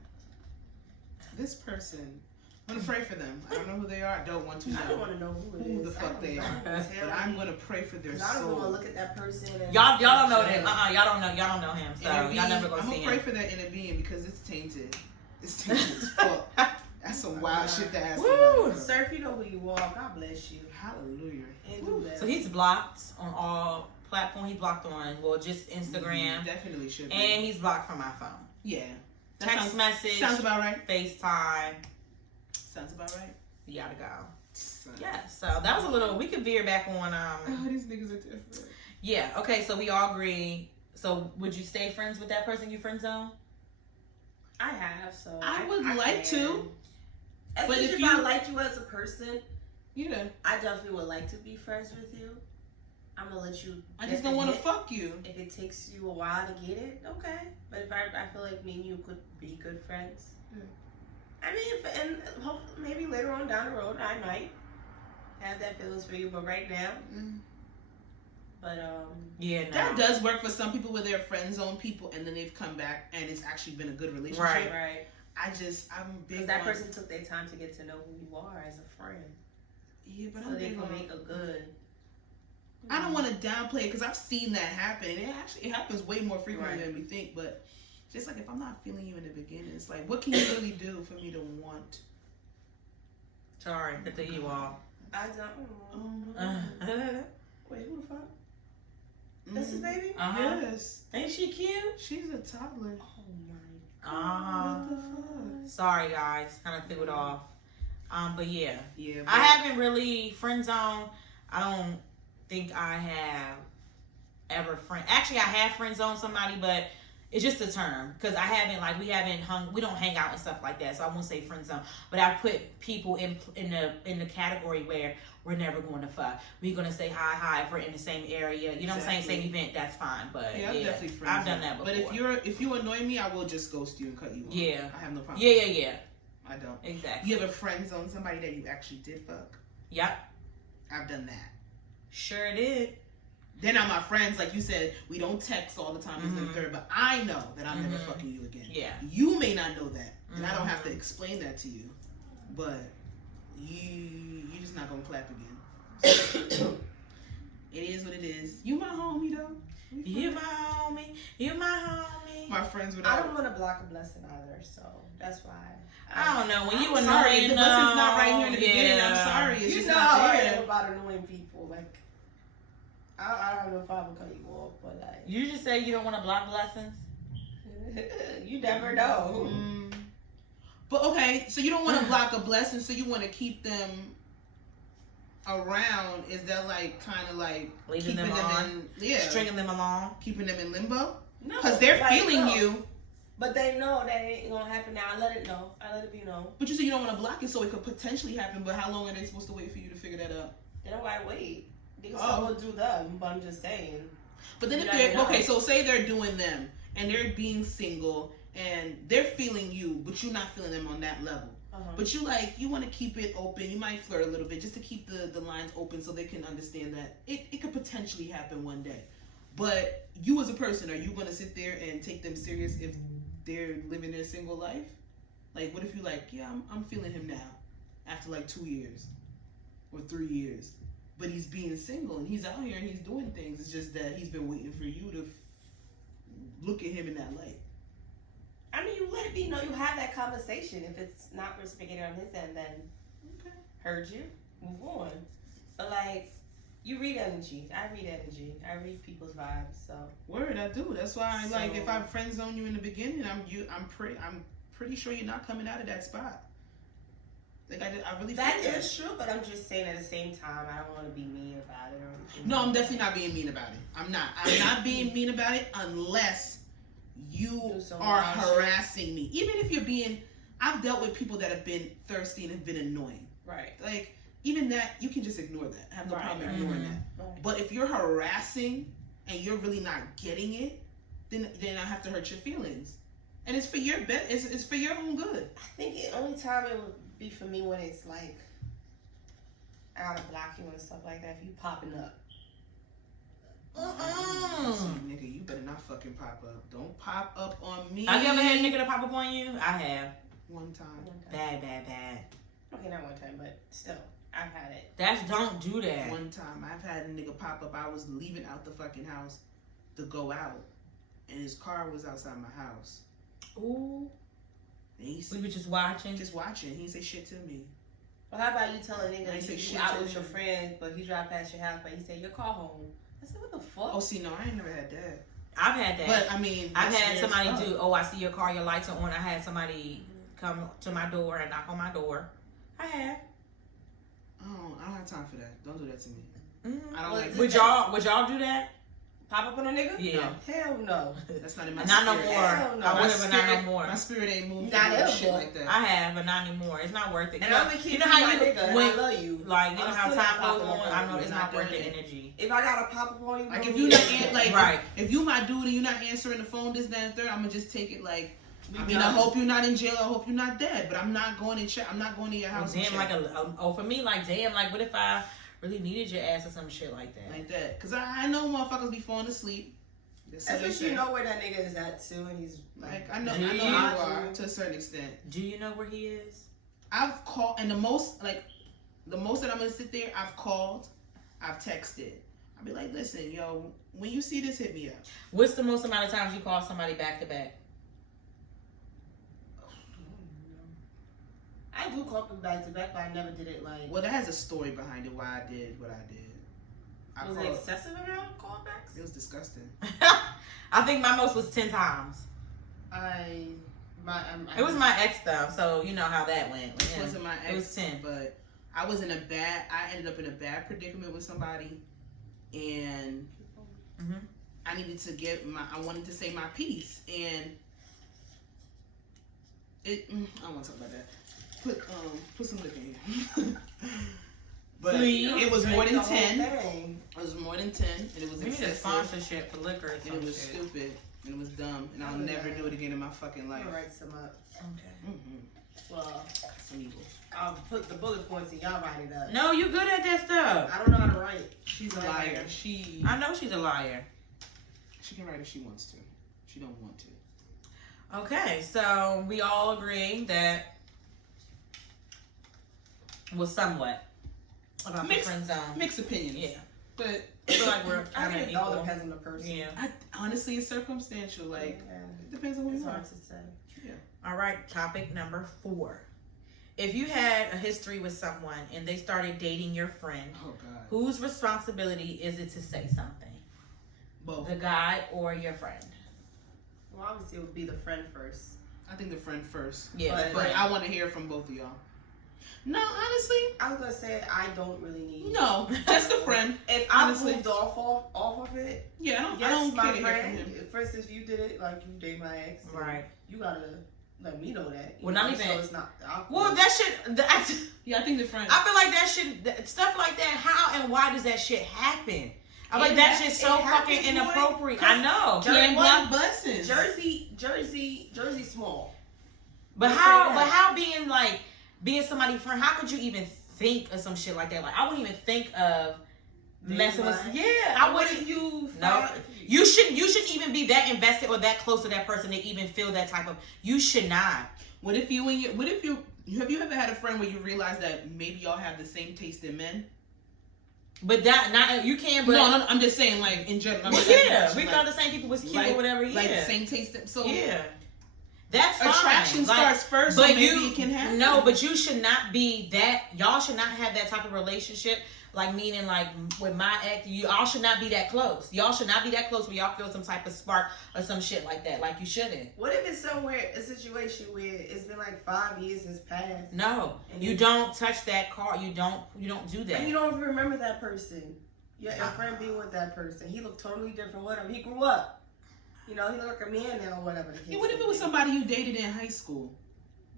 This person, I'm gonna pray for them. I don't know who they are. I don't want to know. I don't want to know who the fuck they are. But I'm gonna pray for their soul. I don't want to look at that person. And Y'all don't know them. Y'all don't know him. So y'all never gonna see him. I'm gonna pray for that inner being because it's tainted. It's tainted as fuck. That's some wild shit to ask. Woo! Sir, if you know who you are, God bless you. Hallelujah. So he's blocked on all platforms. He's blocked on just Instagram. Definitely should be. And he's blocked from my phone. Yeah. Text message. Sounds about right. FaceTime. Sounds about right. You gotta go. Yeah, so that was a little, we could veer back on oh, these niggas are different. Yeah, okay, so we all agree. So would you stay friends with that person you friend zone? I have, so I would like to. But if I like you as a person, yeah, I definitely would like to be friends with you. I'm gonna let you. I just don't want to fuck you. If it takes you a while to get it, okay. But if I feel like me and you could be good friends. I mean, and maybe later on down the road, I might have that feelings for you. But right now, yeah, no. That does work for some people where they're friend zone people, and then they've come back and it's actually been a good relationship. Right. I'm big. Because that person took their time to get to know who you are as a friend. Yeah, but so they can make a good. I don't want to downplay it because I've seen that happen, and it happens way more frequently than we think. But just like if I'm not feeling you in the beginning, it's like, what can you really do for me to want? Sorry, to think you all. I don't. Wait, who the fuck? That's his baby? Yes. Ain't she cute? She's a toddler. Oh my god. What the fuck? Sorry guys, kind of threw it off. But yeah. Yeah. I haven't really friend zone. I don't think I have ever Actually, I have friend zone somebody, but it's just a term because we don't hang out and stuff like that. So I won't say friend zone, but I put people in the category where we're never going to fuck. We're gonna say hi if we're in the same area. You know what I'm saying? Same event, that's fine. But yeah, I'm definitely friend I've done that before. But if you annoy me, I will just ghost you and cut you off. Yeah, I have no problem. Yeah. I don't. Exactly. You ever friend zone somebody that you actually did fuck? Yep. I've done that. Sure did. They're not my friends, like you said. We don't text all the time, and third. But I know that I'm never fucking you again. Yeah. You may not know that, and I don't have to explain that to you. But you're just not gonna clap again. It is what it is. You my homie though. You my homie. You my homie. My friends with. I don't want to block a blessing either, so that's why. I don't know when you annoying. sorry, the blessing's not right here in the beginning. I'm sorry. It's just not there. I know about annoying people. Like I don't know if I would cut you off, but like you just say you don't want to block blessings. You never know. But okay, so you don't want to block a blessing, so you want to keep them around. Is that like kind of like leaving them on? Stringing them along, keeping them in limbo? No, because they're feeling you. But they know that it ain't gonna happen now. I let it be known. But you say you don't want to block it, so it could potentially happen. But how long are they supposed to wait for you to figure that out? They don't gotta wait. They can still go do them. But I'm just saying. But then if they're so say they're doing them and they're being single and they're feeling you, but you're not feeling them on that level. But you want to keep it open. You might flirt a little bit just to keep the lines open so they can understand that it could potentially happen one day. But you as a person, are you going to sit there and take them serious if they're living their single life? Like, what if you I'm feeling him now after 2 years or 3 years, but he's being single and he's out here and he's doing things. It's just that he's been waiting for you to look at him in that light. I mean, you let it be known. You have that conversation. If it's not reciprocated on his end, then heard you, move on. But you read energy. I read energy. I read people's vibes. So word, I do. That's why if I friend zone you in the beginning, I'm pretty sure you're not coming out of that spot. I really that feel is true, but I'm just saying at the same time, I don't want to be mean about it or anything. No, I'm definitely not being mean about it. I'm not being mean about it unless you are harassing me. Even if I've dealt with people that have been thirsty and have been annoying. Right. Even that, you can just ignore that. I have no problem ignoring that. Right. But if you're harassing and you're really not getting it, then I have to hurt your feelings. And it's for your it's for your own good. I think the only time it would be for me when it's I gotta block you and stuff like that. If you popping up. Nigga, you better not fucking pop up. Don't pop up on me. Have you ever had a nigga to pop up on you? I have. One time. Bad. Okay, not one time, but still, I've had it. Don't do that. One time, I've had a nigga pop up. I was leaving out the fucking house to go out, and his car was outside my house. Ooh. And he We were just watching. He didn't say shit to me. Well, how about you tell a nigga I that say you shit out to with your him. friend, but he drive past your house, but he said, your car home. I said, what the fuck? Oh, see, no, I ain't never had that. I've had that. But, I mean, I've that's had weird as somebody fuck. do, oh, I see your car, your lights are on. I had somebody come to my door and knock on my door. I have. Oh, I don't have time for that. Don't do that to me. Mm-hmm. I don't Well, like Would y'all do that? Pop up on a nigga? Yeah. Hell no. That's not in my Not no spirit. more. Hell no. I My would have, but not no spirit, more. my spirit ain't moving Not for ever. shit like that. I have, but not anymore. It's not worth it. And I'm gonna keep you know you how my you nigga, and when, I love you. like, you know I'm how still time not goes popping on. up I on know you. it's Not not worth doing the it. energy. If I gotta pop up on you, Like, bro, if you not like, Right. if you my dude and you not answering the phone, this, that, and third, I'm gonna just take it like. I mean, done. I hope you're not in jail. I hope you're not dead. But I'm not going to check. I'm not going to your Well, house. and damn, check. like for me, like, damn, like, what if I really needed your ass or some shit like that? Like that. Because I know motherfuckers be falling asleep. That's what they Especially say. you know where that nigga is at too, and he's Like, I know Do you you? are to a certain extent. Do you know where he is? I've called, and the most that I'm gonna sit there, I've called, I've texted. I'll be like, listen, yo, when you see this, hit me up. What's the most amount of times you call somebody back to back? I do call them back to back, but I never did it like. Well, that has a story behind it why I did what I did. Was it excessive amount of callbacks? It was disgusting. I think my most was 10 times. It was my ex though, so you know how that went. This wasn't my ex. It was 10. But I ended up in a bad predicament with somebody, and I needed to I wanted to say my piece, and I don't want to talk about that. Put some liquor in here. But Please. it was more than The whole 10. thing. It was more than 10, and it was We need a excessive, sponsorship for liquor or and some it was shit. stupid, and it was dumb, and I'll never do it again in my fucking life. I'm gonna write some up. Okay. Well, Some evil. I'll put the bullet points and y'all write it up. No, you good at that stuff. I don't know how to write. She's a liar. I know she's a liar. She can write if she wants to. She don't want to. Okay, so we all agree that was somewhat about the friend zone. Mixed opinions. Yeah, But I feel like we're I kind think of it all equal. depends on the person. Yeah. honestly, it's circumstantial. Like, it depends on who It's you are. hard to say. Yeah. All right, topic number 4. If you had a history with someone and they started dating your friend, Oh, God. whose responsibility is it to say something? Both. The guy or your friend? Well, obviously it would be the friend first. I think the friend first. Yeah, But- But I want to hear from both of y'all. No, honestly, I was gonna say I don't really need. no. Just the friend. If I Honestly. moved off of it, Yeah, I don't yes, my care to hear from friend. him. For instance, if you did it like you date my ex, then Right. You gotta let me know that. Well, not even- So it's not awkward. Well, that shit. Yeah, I think the friend. I feel like that shit, stuff like that. How and why does that shit happen? I'm like, It that ha- shit's it so happens fucking more inappropriate. because I know, Playing One- block buttons. Jersey small. but Let's how? say But that. how being somebody's friend? How could you even think of some shit like that? Like, I wouldn't even think of messing with. Right. Yeah, I What wouldn't. if you? No. You shouldn't even be that invested or that close to that person to even feel that type of. You should not. Have you ever had a friend where you realize that maybe y'all have the same taste in men? But that not you can't. But No, I'm just saying, like, in general. I'm well, just asking yeah, questions, we like, thought the same people was cute or whatever. Yeah, Like the same taste. So yeah, that's fine. attraction Like, starts first, but so maybe you it can happen. no, but you should not be that. Y'all should not have that type of relationship. Like, meaning, like, with my ex, y'all should not be that close. Y'all should not be that close where y'all feel some type of spark or some shit like that. Like, you shouldn't. What if it's somewhere a situation where it's been like 5 years has passed? No, And you don't touch that car. You don't do that. And you don't even remember that person. Your friend being with that person. He looked totally different. Whatever. He grew up. You know, he looked like a man now. Whatever. The case Yeah, what if may it was be. somebody you dated in high school?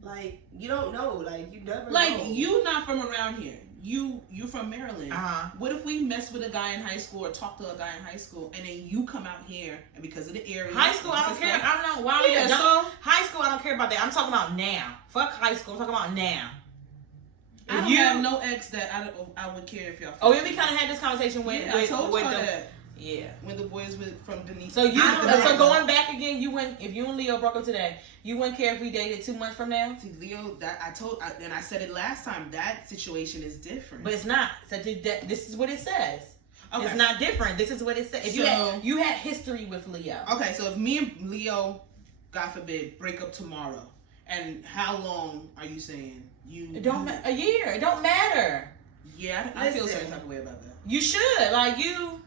Like, you don't know. Like, you never Like, know. you not from around here. You from Maryland. What if we mess with a guy in high school or talk to a guy in high school, and then you come out here and because of the area? High school, I don't care. I don't know why. Yeah, high school, I don't care about that. I'm talking about now. Fuck high school. I'm talking about now. I don't have no ex that I would care if y'all. Oh, yeah, we kind of had this conversation with. Yeah, I told with y'all the, that. Yeah. When the boys from Denise. So so going back again, if you and Leo broke up today, you wouldn't care if we dated 2 months from now? See, Leo, and I said it last time, that situation is different. But it's not. So this is what it says. Okay. It's not different. This is what it says. If you had history with Leo. Okay, so if me and Leo, God forbid, break up tomorrow, and how long are you saying It don't matter. A year. It don't matter. Yeah, I feel a certain type of way about that. You should. Like, you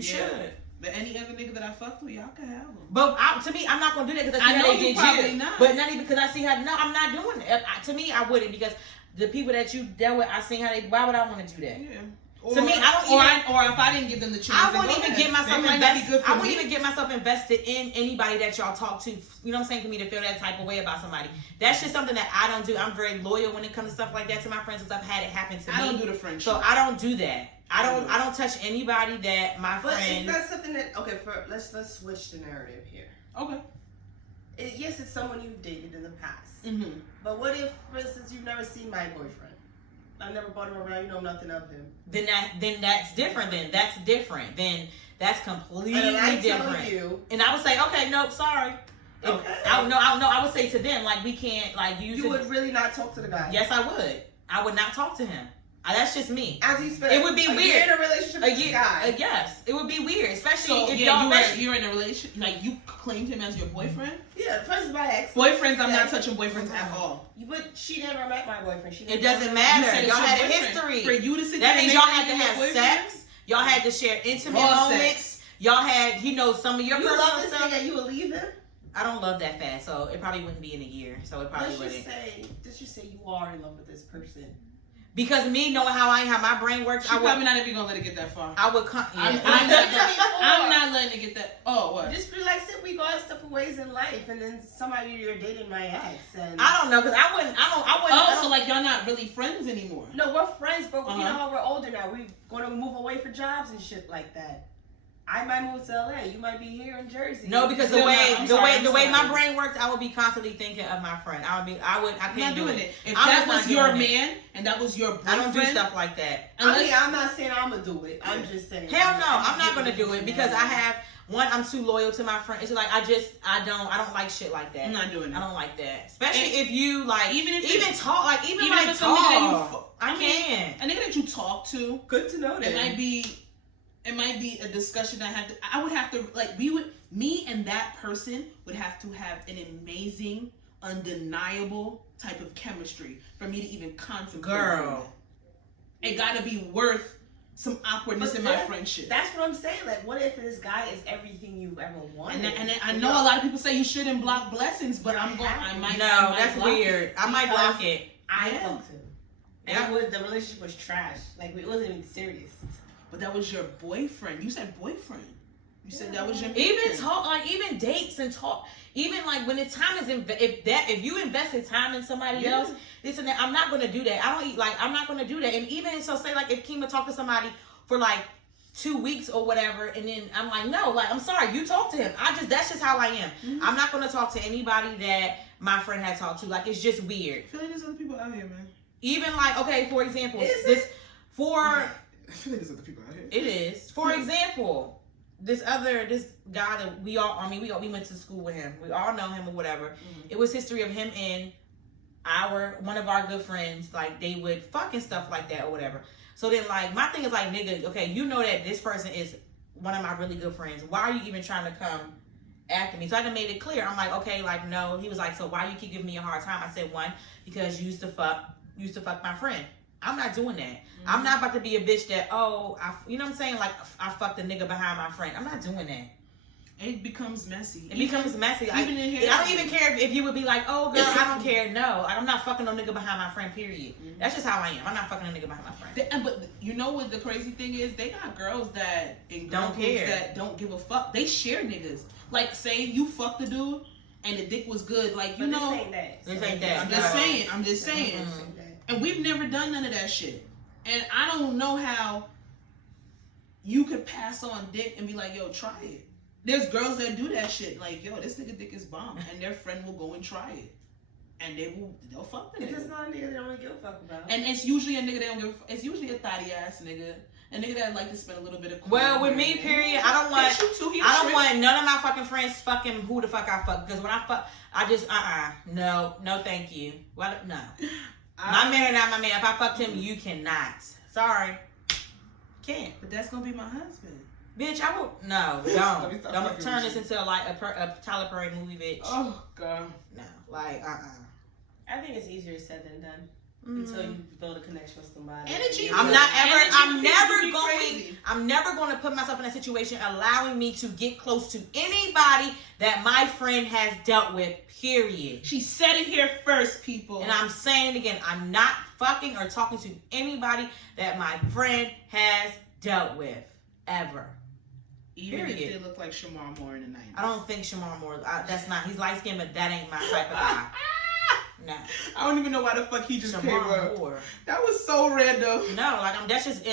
should. But any other nigga that I fucked with, y'all can have them. But to me, I'm not going to do that because I see how they did you. Not. But not even because I see how, no, I'm not doing it. To me, I wouldn't because the people that you dealt with, I seen how they, why would I want to do that? Yeah. To me, I don't or if I didn't give them the chance, I wouldn't even get myself invested. I wouldn't even get myself invested in anybody that y'all talk to. You know what I'm saying? For me to feel that type of way about somebody, that's just something that I don't do. I'm very loyal when it comes to stuff like that to my friends and stuff. Had it happen to me, I don't do the friendship. So I don't do that. I don't touch anybody that my friend. But is that something that let's switch the narrative here. Okay. Yes, it's someone you've dated in the past. Mm-hmm. But what if, for instance, you've never seen my boyfriend? I never brought him around. You know nothing of him. Then that's different. That's different. Then that's completely different. And I would say, okay, nope, sorry. Okay. I would say to them, like, we can't, like, you would really not talk to the guy. Yes, I would. I would not talk to him. That's just me. As you spent it would be weird in a relationship with this guy. Yes, it would be weird, especially if you're in a relationship. Like, you claimed him as your boyfriend. Yeah, first of my ex. Boyfriends, I'm not touching boyfriends at all. But she never met my boyfriend. It doesn't matter. Y'all had a history. For you to sit that there means y'all had to have sex. Y'all had to share intimate moments. Y'all had, some of your personal stuff. You love this nigga, you would leave him? I don't love that fast, so it probably wouldn't be in a year. So it probably wouldn't. Let's just say you are in love with this person. Because me knowing how my brain works, I'm probably not even gonna let it get that far. I would come. I'm not letting it get that. Oh, what? Just be like, we go our separate ways in life, and then somebody you're dating my ex, and I don't know, because I wouldn't. Oh, so like y'all not really friends anymore? No, we're friends, but you know how we're older now. We're going to move away for jobs and shit like that. I might move to LA. You might be here in Jersey. No, because the way my brain works, I would be constantly thinking of my friend. I can't do it. If that was your man and that was your boyfriend, I don't do stuff like that. I'm not saying I'm gonna do it. I'm just saying. Hell no, I'm not gonna do it because I'm too loyal to my friend. It's like I don't like shit like that. I'm not doing it. I don't like that. Especially if you like even talk like even like talk. I can. A nigga that you talk to. Good to know that. It might be a discussion that I would have to, like, me and that person would have to have an amazing, undeniable type of chemistry for me to even contemplate. Girl. It gotta be worth some awkwardness in my friendship. That's what I'm saying. Like, what if this guy is everything you've ever wanted? And I know a lot of people say you shouldn't block blessings, but I might. No, that's weird. I might block it. I fucked him. And the relationship was trash. Like, it wasn't even serious. But that was your boyfriend. You said boyfriend. You said that was your even talk, like even dates and talk. Even like when the time is if you invested time in somebody else, this and that, I'm not gonna do that. I'm not gonna do that. And even so, say like if Keema talked to somebody for like 2 weeks or whatever, and then I'm like, no, like I'm sorry, you talk to him. that's just how I am. Mm-hmm. I'm not gonna talk to anybody that my friend had talked to. Like it's just weird. I feel like there's other people out here, man. Even like for example, I feel like there's other people out here. It is. For example, this guy that we went to school with him. We all know him or whatever. Mm-hmm. It was history of him and one of our good friends. Like they would fucking stuff like that or whatever. So then like my thing is like, nigga, okay, you know that this person is one of my really good friends. Why are you even trying to come after me? So I made it clear. I'm like, okay, like no. He was like, so why you keep giving me a hard time? I said, one, because you used to fuck my friend. I'm not doing that. Mm-hmm. I'm not about to be a bitch that, you know what I'm saying? Like, I fucked a nigga behind my friend. I'm not doing that. It becomes messy. It becomes messy. Even in here. I don't even care if you would be like, oh, girl, I don't care. No, I'm not fucking no nigga behind my friend, period. Mm-hmm. That's just how I am. I'm not fucking a nigga behind my friend. But you know what the crazy thing is? They got girls that don't care. That don't give a fuck. They share niggas. Like, say you fucked the dude and the dick was good. Like, you know. This ain't that. I'm just saying. Mm-hmm. And we've never done none of that shit. And I don't know how you could pass on dick and be like, yo, try it. There's girls that do that shit. Like, yo, this nigga dick is bomb. And their friend will go and try it. and they'll fuck the If it's nigga. not a nigga they don't give a fuck about. And it's usually a nigga they don't give. It's usually a thotty ass nigga. A nigga that like to spend a little bit of. Well, with me, period, I don't want. I don't want none of my fucking friends fucking who the fuck I fuck, because when I fuck, I just no, thank you. What? No, my man, not my man. If I fucked him, you cannot. Sorry, can't. But that's gonna be my husband. Bitch, I will. No, don't turn this into a Tyler Perry movie, bitch. Oh god. No, like I think it's easier said than done. Until you build a connection with somebody. Energy. I'm never going to put myself in a situation allowing me to get close to anybody that my friend has dealt with, period. She said it here first, people. And I'm saying it again, I'm not fucking or talking to anybody that my friend has dealt with, ever. Even period. if they look like Shamar Moore in the 90s. I don't think Shamar Moore, that's not, he's light skinned, but that ain't my type of guy. No. I don't even know why the fuck he just came up. Moore. That was so random. No, like that's just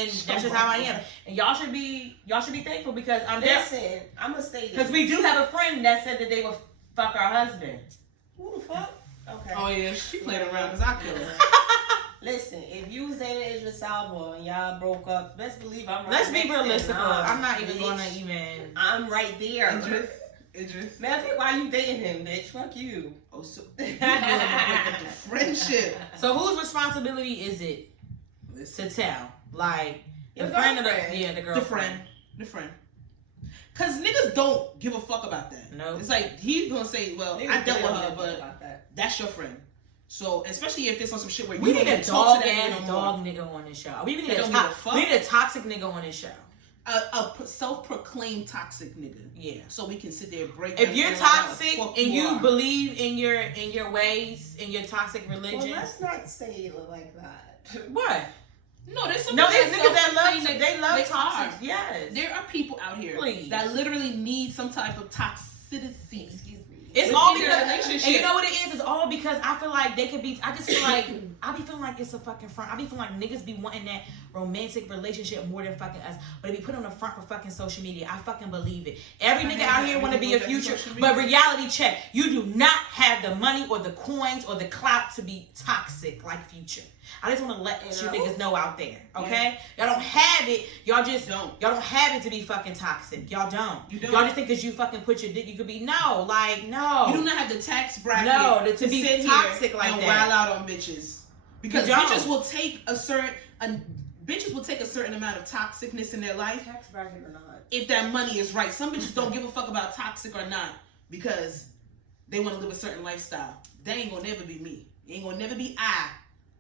how I am. And y'all should be thankful because I'm just Listen, I'm gonna say this. Because we do have a friend that said that they would fuck our husband. Who the fuck? Okay. Oh yeah, she played around because I killed her. Listen, if you was dating Idris Elba and y'all broke up, best believe I'm right. Let's be next to realistic. him. I'm not even gonna even. I'm right there. Idris. Man, I think why you dating him, bitch? Fuck you. Oh, so you break up the friendship. So whose responsibility is it to tell? Like the Your friend or the girlfriend. the girlfriend? The friend. Cause niggas don't give a fuck about that. No. It's like he's gonna say, well, Niggas I dealt with don't her, give a but fuck about that. that's your friend. So especially if it's on some shit where We you need don't a talk dog to that ass nigga no dog more. nigga on this show. We need They a don't give a fuck? we need a toxic nigga on this show. A self-proclaimed toxic nigga. Yeah. So we can sit there and break. If you're toxic and you are. believe in your ways, in your toxic religion, Well, let's not say it like that. what? No, there's some No, there's niggas that self-proclaimed they love they toxic. are. Yes. There are people out here Please. that literally need some type of toxicity. Excuse me. It's Within all their because, relationship. and you know what it is? It's all because I feel like they could be. I just feel like I be feeling like it's a fucking front. I be feeling like niggas be wanting that romantic relationship more than fucking us, but it be put on the front for fucking social media. I fucking believe it. Every nigga out here want to be a future, but reality check. You do not have the money or the coins or the clout to be toxic like Future. I just want to let you niggas know out there, okay? Y'all don't have it. Y'all just don't. Y'all don't have it to be fucking toxic. Y'all don't. You don't. Y'all just think because you fucking put your dick, you could be no. You do not have the tax bracket. No, to be sit toxic here like and that. wild out on bitches because You don't. bitches will take a certain amount of toxicness in their life Tax bracket or not. if that money is right. Some bitches don't give a fuck about toxic or not because they want to live a certain lifestyle. They ain't gonna never be me. They ain't gonna never be I.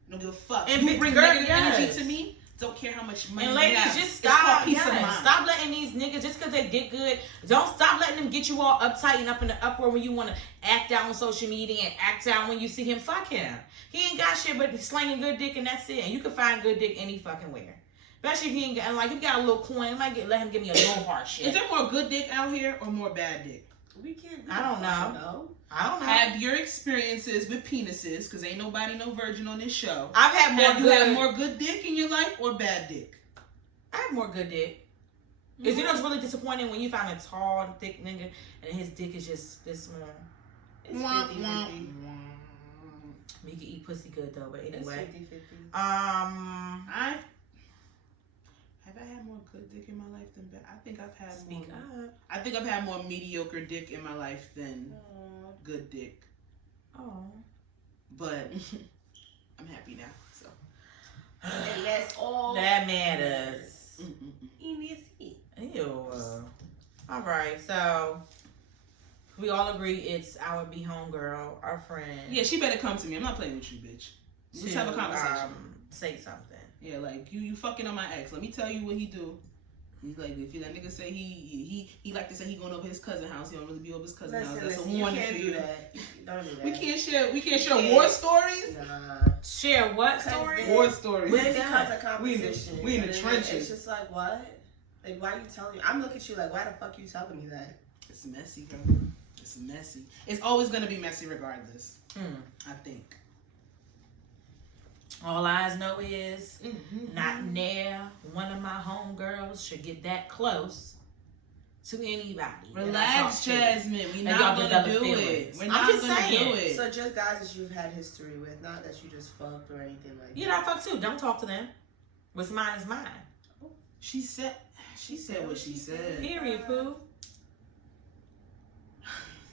Don't give a fuck. And you bring girl, negative yes. energy to me. Don't care how much money And you ladies, have. just It's called stop. peace of Yes. mind. Stop letting these niggas, just because they get good, don't stop letting them get you all uptight and up in the upward when you want to act out on social media and act out when you see him. Fuck him. He ain't got shit but slinging good dick and that's it. And you can find good dick any fucking where. Especially if he ain't got, like, if he got a little coin, let him give me a little hard shit. Is there more good dick out here or more bad dick? We can't. I don't know. I don't know. Have your experiences with penises, because ain't nobody no virgin on this show. I've had more Have you good. had more good dick in your life or bad dick? I have more good dick. Because you know it's really disappointing when you find a tall, thick nigga and his dick is just this small. It's 50-50. You can eat pussy good though, but anyway. It's 50-50. Have I had more good dick in my life than bad? I think I've had Speak more. up. I think I've had more mediocre dick in my life than good dick. Oh. But I'm happy now. So And that's all. That matters. Easy. Ew. All right, so we all agree it's our be home girl, our friend. yeah, she better come to me. I'm not playing with you, bitch. Let's have a conversation. Say something. Yeah, like you fucking on my ex. Let me tell you what he do. He's like, if that nigga say he like to say he going over his cousin house, he don't really be over his cousin house. That's a warning for you. Don't do that. We can't share war stories. Nah. Share what story? War stories. When it becomes a competition, we in the and then trenches. It's just like, what? Like, why are you telling me? I'm looking at you like, why the fuck you telling me that? It's messy, bro. It's messy. It's always gonna be messy regardless. I think. All I know is not near one of my homegirls should get that close to anybody. Relax, Jasmine. We're And not y'all gonna develop do feelings. it. We're I'm not just gonna saying. do it. So just guys that you've had history with, not that you just fucked or anything like that. Yeah, I fuck too. Don't talk to them. What's mine is mine. She said what she said. Period, poo.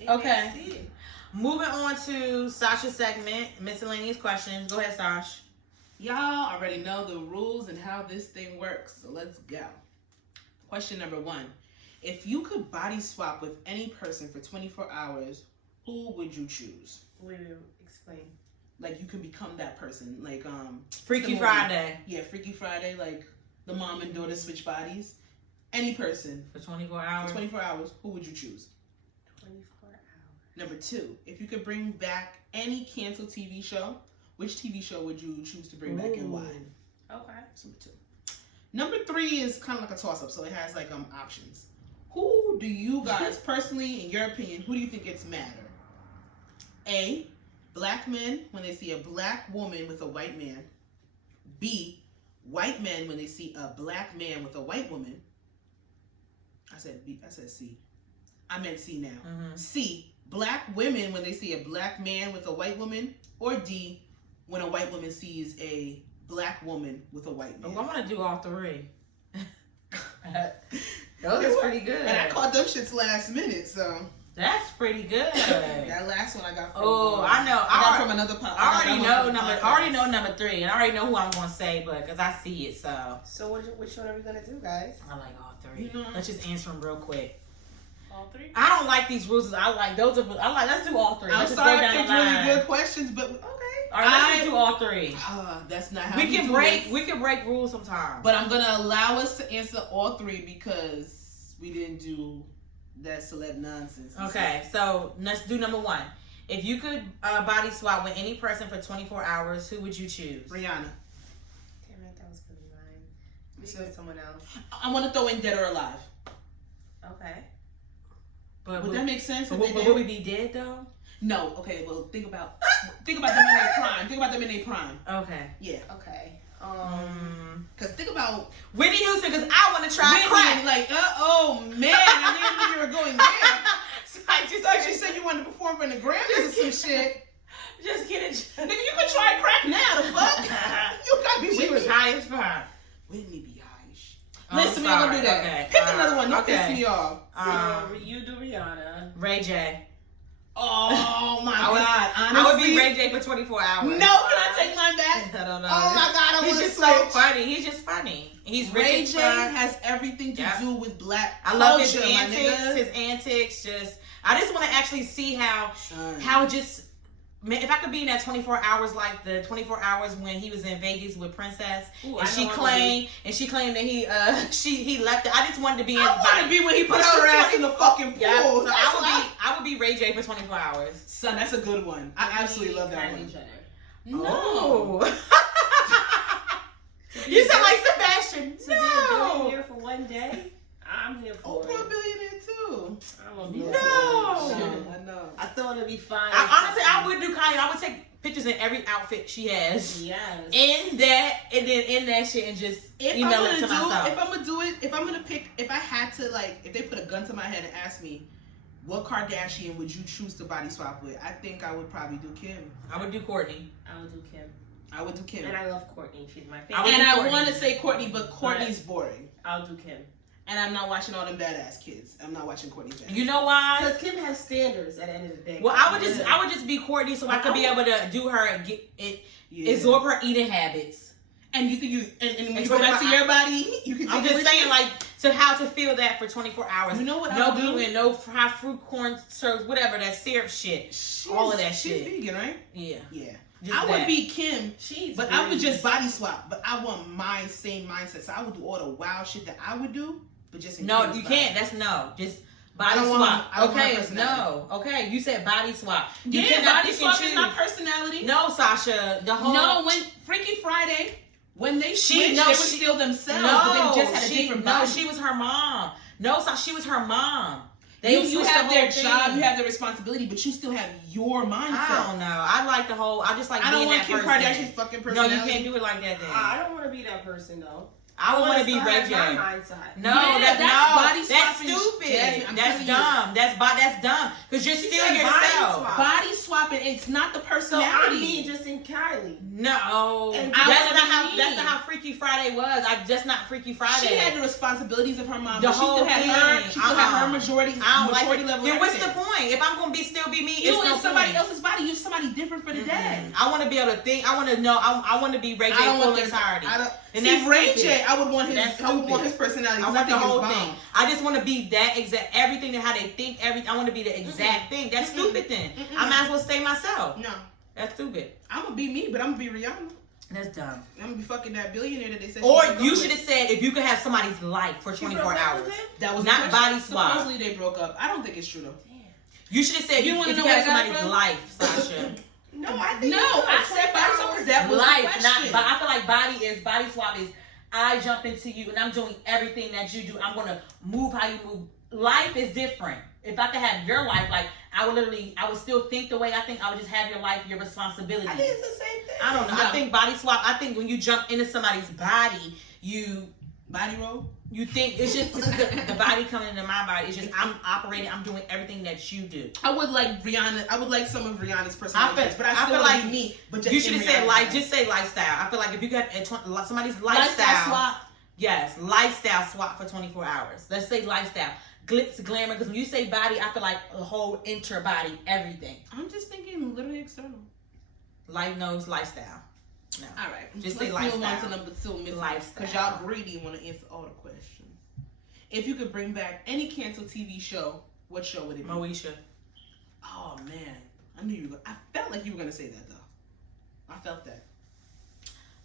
Okay. Moving on to Sasha's segment, miscellaneous questions. Go ahead, Sash. Y'all already know the rules and how this thing works, so let's go. Question number 1. If you could body swap with any person for 24 hours, who would you choose? Wait, explain. Like, you can become that person. Like, Freaky Friday. Yeah, Freaky Friday. Like, the mom and daughter switch bodies. Any person. For 24 hours? For 24 hours, who would you choose? 24 hours. Number 2, if you could bring back any canceled TV show, which TV show would you choose to bring back and why? Okay. That's number 2. Number 3 is kind of like a toss-up, so it has like options. Who do you guys personally, in your opinion, who do you think gets madder? A, black men when they see a black woman with a white man. B, white men when they see a black man with a white woman. I said B. I said C. I meant C now. Mm-hmm. C, black women when they see a black man with a white woman. Or D, when a white woman sees a black woman with a white man. Oh, I want to do all 3. Those are pretty good. And I caught them shits last minute, so. That's pretty good. That last one I got from. I know. I got from another podcast. I already know number 3, and I already know who I'm gonna say, but because I see it, so. So which one are we gonna do, guys? I like all 3. Let's just answer them real quick. All 3. I don't like these rules. I like those. Let's do all 3. I'm Let's just sorry, go I down picked the line. really good questions, but okay. All right, let's just do all 3. That's not how We can break. This. We can break rules sometimes. But I'm gonna allow us to answer all 3 because we didn't do that celeb nonsense. Okay, so let's do number 1. If you could body swap with any person for 24 hours, who would you choose? Rihanna. Damn it, that was gonna be mine. We said someone else. I want to throw in dead or alive. Okay. But would that make sense? But would we be dead though? No. Okay. Well, think about them in their prime. Think about them in their prime. Okay. Yeah. Okay. Cause think about Whitney Houston. Cause I want to try crack. Like, oh man, I didn't think you were going there. I thought you said you wanted to perform for the Grammys or some shit. Just kidding. Nigga, you can try crack now. The fuck? You gotta be. She was high as fuck. Whitney be high. Oh, listen, we're gonna do that. Okay. Pick another one. Don't piss me off. You do Rihanna. Ray J. Oh my god! Honestly, I would be Ray J for 24 hours. No, can I take mine back? I don't know. Oh my god, I want to He's just switch. so funny. He's just funny. He's Ray rich J as fuck. has everything to do with black culture. I love his my antics. nigga. His antics. I just want to actually see how man, if I could be in that 24 hours, like the 24 hours when he was in Vegas with Princess, and she claimed that he left it. I just wanted to be in. I want to be when he pushed her ass in the fucking pool. Yeah, so I would be Ray J for 24 hours. Son, that's a good one. I absolutely love that one. No. Oh. You sound like Sebastian. To be a billionaire for one day, I'm here for it. Oprah a billionaire too. I'm a billionaire. No. I know. I thought it'd be fine. Honestly, I would do Kanye. I would take pictures in every outfit she has. Yes. In that, and then in that shit, and just email it to myself. If I'm gonna do it, if I'm gonna pick, if I had to, like, if they put a gun to my head and ask me, what Kardashian would you choose to body swap with? I think I would probably do Kim. I would do Courtney. I would do Kim. I would do Kim. And I love Courtney. She's my favorite. And I want to say Courtney, but Courtney's boring. I'll do Kim. And I'm not watching all them badass kids. I'm not watching Courtney's badass. You know why? Because Kim has standards at the end of the day. Well, I would just be Courtney, so I could be able to do her absorb her eating habits. And you think and when you go back to your body, you can. I'm just saying, like, to how to feel that for 24 hours. You know what? No gluten, no high fruit corn syrup, whatever that syrup shit. All of that shit. She's vegan, right? Yeah. Yeah. Just I would be Kim, but I would vegan. just body swap. But I want my same mindset, so I would do all the wild shit that I would do, but just in no, Kim's you body. can't. That's no. Just body I swap. don't want Okay, personality. no. Okay, you said body swap. You Yeah, cannot body pick and swap is choose. not personality. No, Sasha. The whole when Freaky Friday, when they switched, they were still themselves, but they just had a different body. No, she was her mom. No, she was her mom. You have their job, you have their responsibility, but you still have your mindset. I don't know. I just like I being don't want that Kim person. Kardashian's fucking personality. No, you can't do it like that then. I don't want to be that person though. I would want to be Ray J. My mindset. No, Yeah, that's swapping. stupid. Jazzy, I'm That's telling dumb. That's dumb. Because you're She still said yourself. Body swapping. It's not the So personality. I'm me just in Kylie. No, And that's I not wanna be that's not how Freaky Friday was. I just not Freaky Friday. She had the responsibilities of her mom. The But she still whole had thing. her. She still had her I maturity don't like it. level. Then what's the everything. point? If I'm gonna still be me, You it's in no somebody point. else's body. You're somebody different for the day. I want to be able to think. I want to know. I want to be Ray J I don't full want this. entirety. I don't. And See, that's Ray stupid. J, I would want his. That's I would want his stupid. personality. I 'cause want the think it's whole bomb. thing. I just want to be that exact. Everything that how they think. Everything. I want to be the exact thing. That's stupid. Then I might as well stay myself. No, That's stupid. I'm gonna be me, but I'm gonna be Rihanna. That's dumb. I'm gonna be fucking that billionaire that they said. Or she broke you up should have with. said if you could have somebody's life for 24 hours. That was not the body question. swap. Supposedly they broke up. I don't think it's true though. You should have said You you wanna if you know have where I got it somebody's from? life, Sasha. No, I think No, I said body swap because that was the Life, question. not. But I feel like body swap is I jump into you and I'm doing everything that you do. I'm gonna move how you move. Life is different. If I could have your life, like I would still think the way I think. I would just have your life, your responsibility. I think it's the same thing. I don't know. No. I think body swap. I think when you jump into somebody's body, Body roll. you think it's just the body coming into my body. It's just I'm operating. I'm doing everything that you do. I would like Rihanna. I would like some of Rihanna's personalities, but I I still feel want like to be me. But just You should have in said Rihanna's like life. just say lifestyle. I feel like if you got somebody's lifestyle lifestyle, swap. yes, lifestyle swap for 24 hours. Let's say lifestyle, glitz, glamour. Because when you say body, I feel like the whole inter body, everything. I'm just thinking literally external. Life knows lifestyle. No. All right, Just let's say move on lifestyle. to number 2, Miss Lifestyle. because y'all greedy want to answer all the questions. If you could bring back any canceled TV show, what show would it be? Moesha. Oh man, I knew you were. I felt like you were gonna say that though. I felt that.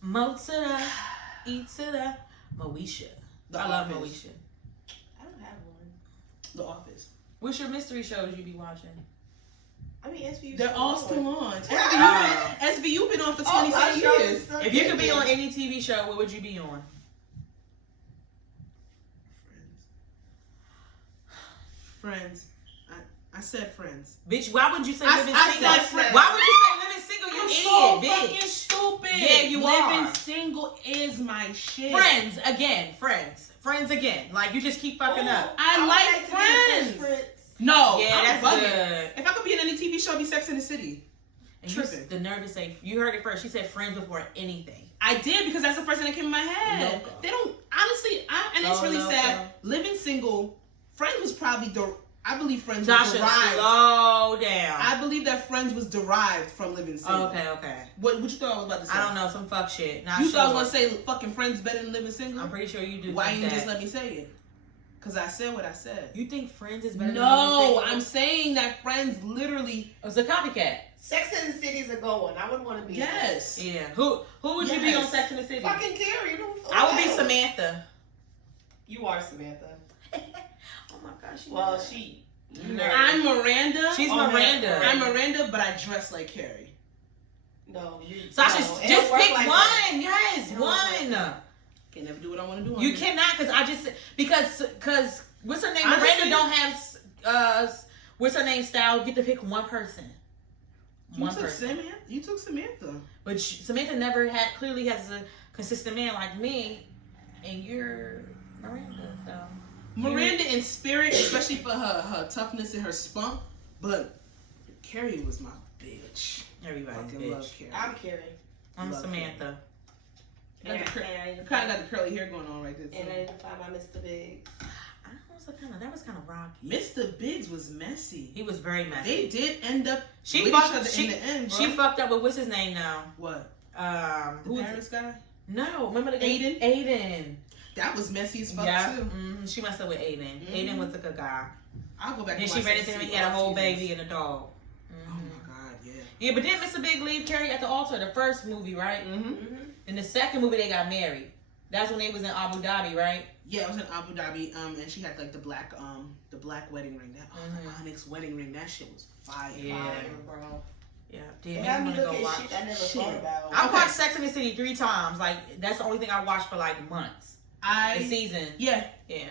Mo to the, E to the, Moesha. I love Office. Moesha. I don't have one. The Office. What's your mystery shows you be watching? I mean, SVU. They're all still on. Oh. SVU been on for Oh, 27 years. If you could be on any TV show, what would you be on? Friends. I said Friends. Bitch, why would you say I living said single? Friends. Why would you say living single? You I'm idiot, so bitch. fucking stupid. Yeah, you Living are. single is my shit. Friends again, friends again. Like you just keep fucking up. I like Friends. No, Yeah, I'm that's bugging. good. If I could be in any TV show, it'd be Sex in the City. And you, Tripping. the nerve to say you heard it first. She said friends before anything. I did because that's the first thing that came in my head. Loco. They don't honestly, and it's really Loco. sad. Living single, Friends was probably I believe Friends Sasha, was derived. slow down. I believe that Friends was derived from Living Single. Okay. What you thought I was about to say? I don't know, some fuck shit. Not You sure. thought I was gonna say fucking Friends better than Living Single? I'm pretty sure you do. Why think you that. just let me say it? Because I said what I said. You think Friends is better than No, Living I'm saying that Friends literally. It's a copycat. Sex in the City's a good one. I would want to be. Yes. Yeah. Who would you be on Yes. Sex in the City? Fucking Carrie. I would be Samantha. You are Samantha. Oh my gosh. Well, she. You know. I'm Miranda. She's Oh, Miranda. I'm Miranda, but I dress like Carrie. No, you. Sasha, no, it just don't work pick like one. that. Yes, It don't work one. like Can never do what I want to do. You cannot, because what's her name? Honestly- Miranda don't have what's her name style. You get to pick one person. You took Samantha. You took Samantha. But Samantha never clearly has a consistent man like me, and you're Miranda. So Miranda in spirit, especially for her toughness and her spunk. But Carrie was my bitch. everybody's Fucking love bitch. Carrie. I'm Carrie. I'm Love Samantha. Got the cur- And Kind of got the curly hair going on right there. And Too. identify my Mr. Big. That was kind of rocky. Mr. Biggs was messy. He was very messy. They did end up She with fucked- each other she- in the end, bro. She fucked up with what's his name now? What? The The Paris guy? No, remember the guy? Aiden? Aiden. That was messy as fuck Yeah, too. she messed up with Aiden. Mhm. Aiden was a good guy. I'll go back. Then and she watch ran that into him. series, He had a all whole seasons. baby and a dog. Oh my god, yeah. Yeah, but didn't Mr. Big leave Carrie at the altar? The first movie, right? Mm-hmm. In the second movie, they got married. That's when they was in Abu Dhabi, right? Yeah, it was in Abu Dhabi. And she had like the black wedding ring. That the Onyx wedding ring. That shit was fire. Yeah. Fire, bro. Yeah. It Damn, had me I'm gonna look go at watch. shit I never Shit. thought about. I Okay. watched Sex and the City 3 times. Like that's the only thing I watched for like months. The season. Yeah. Yeah.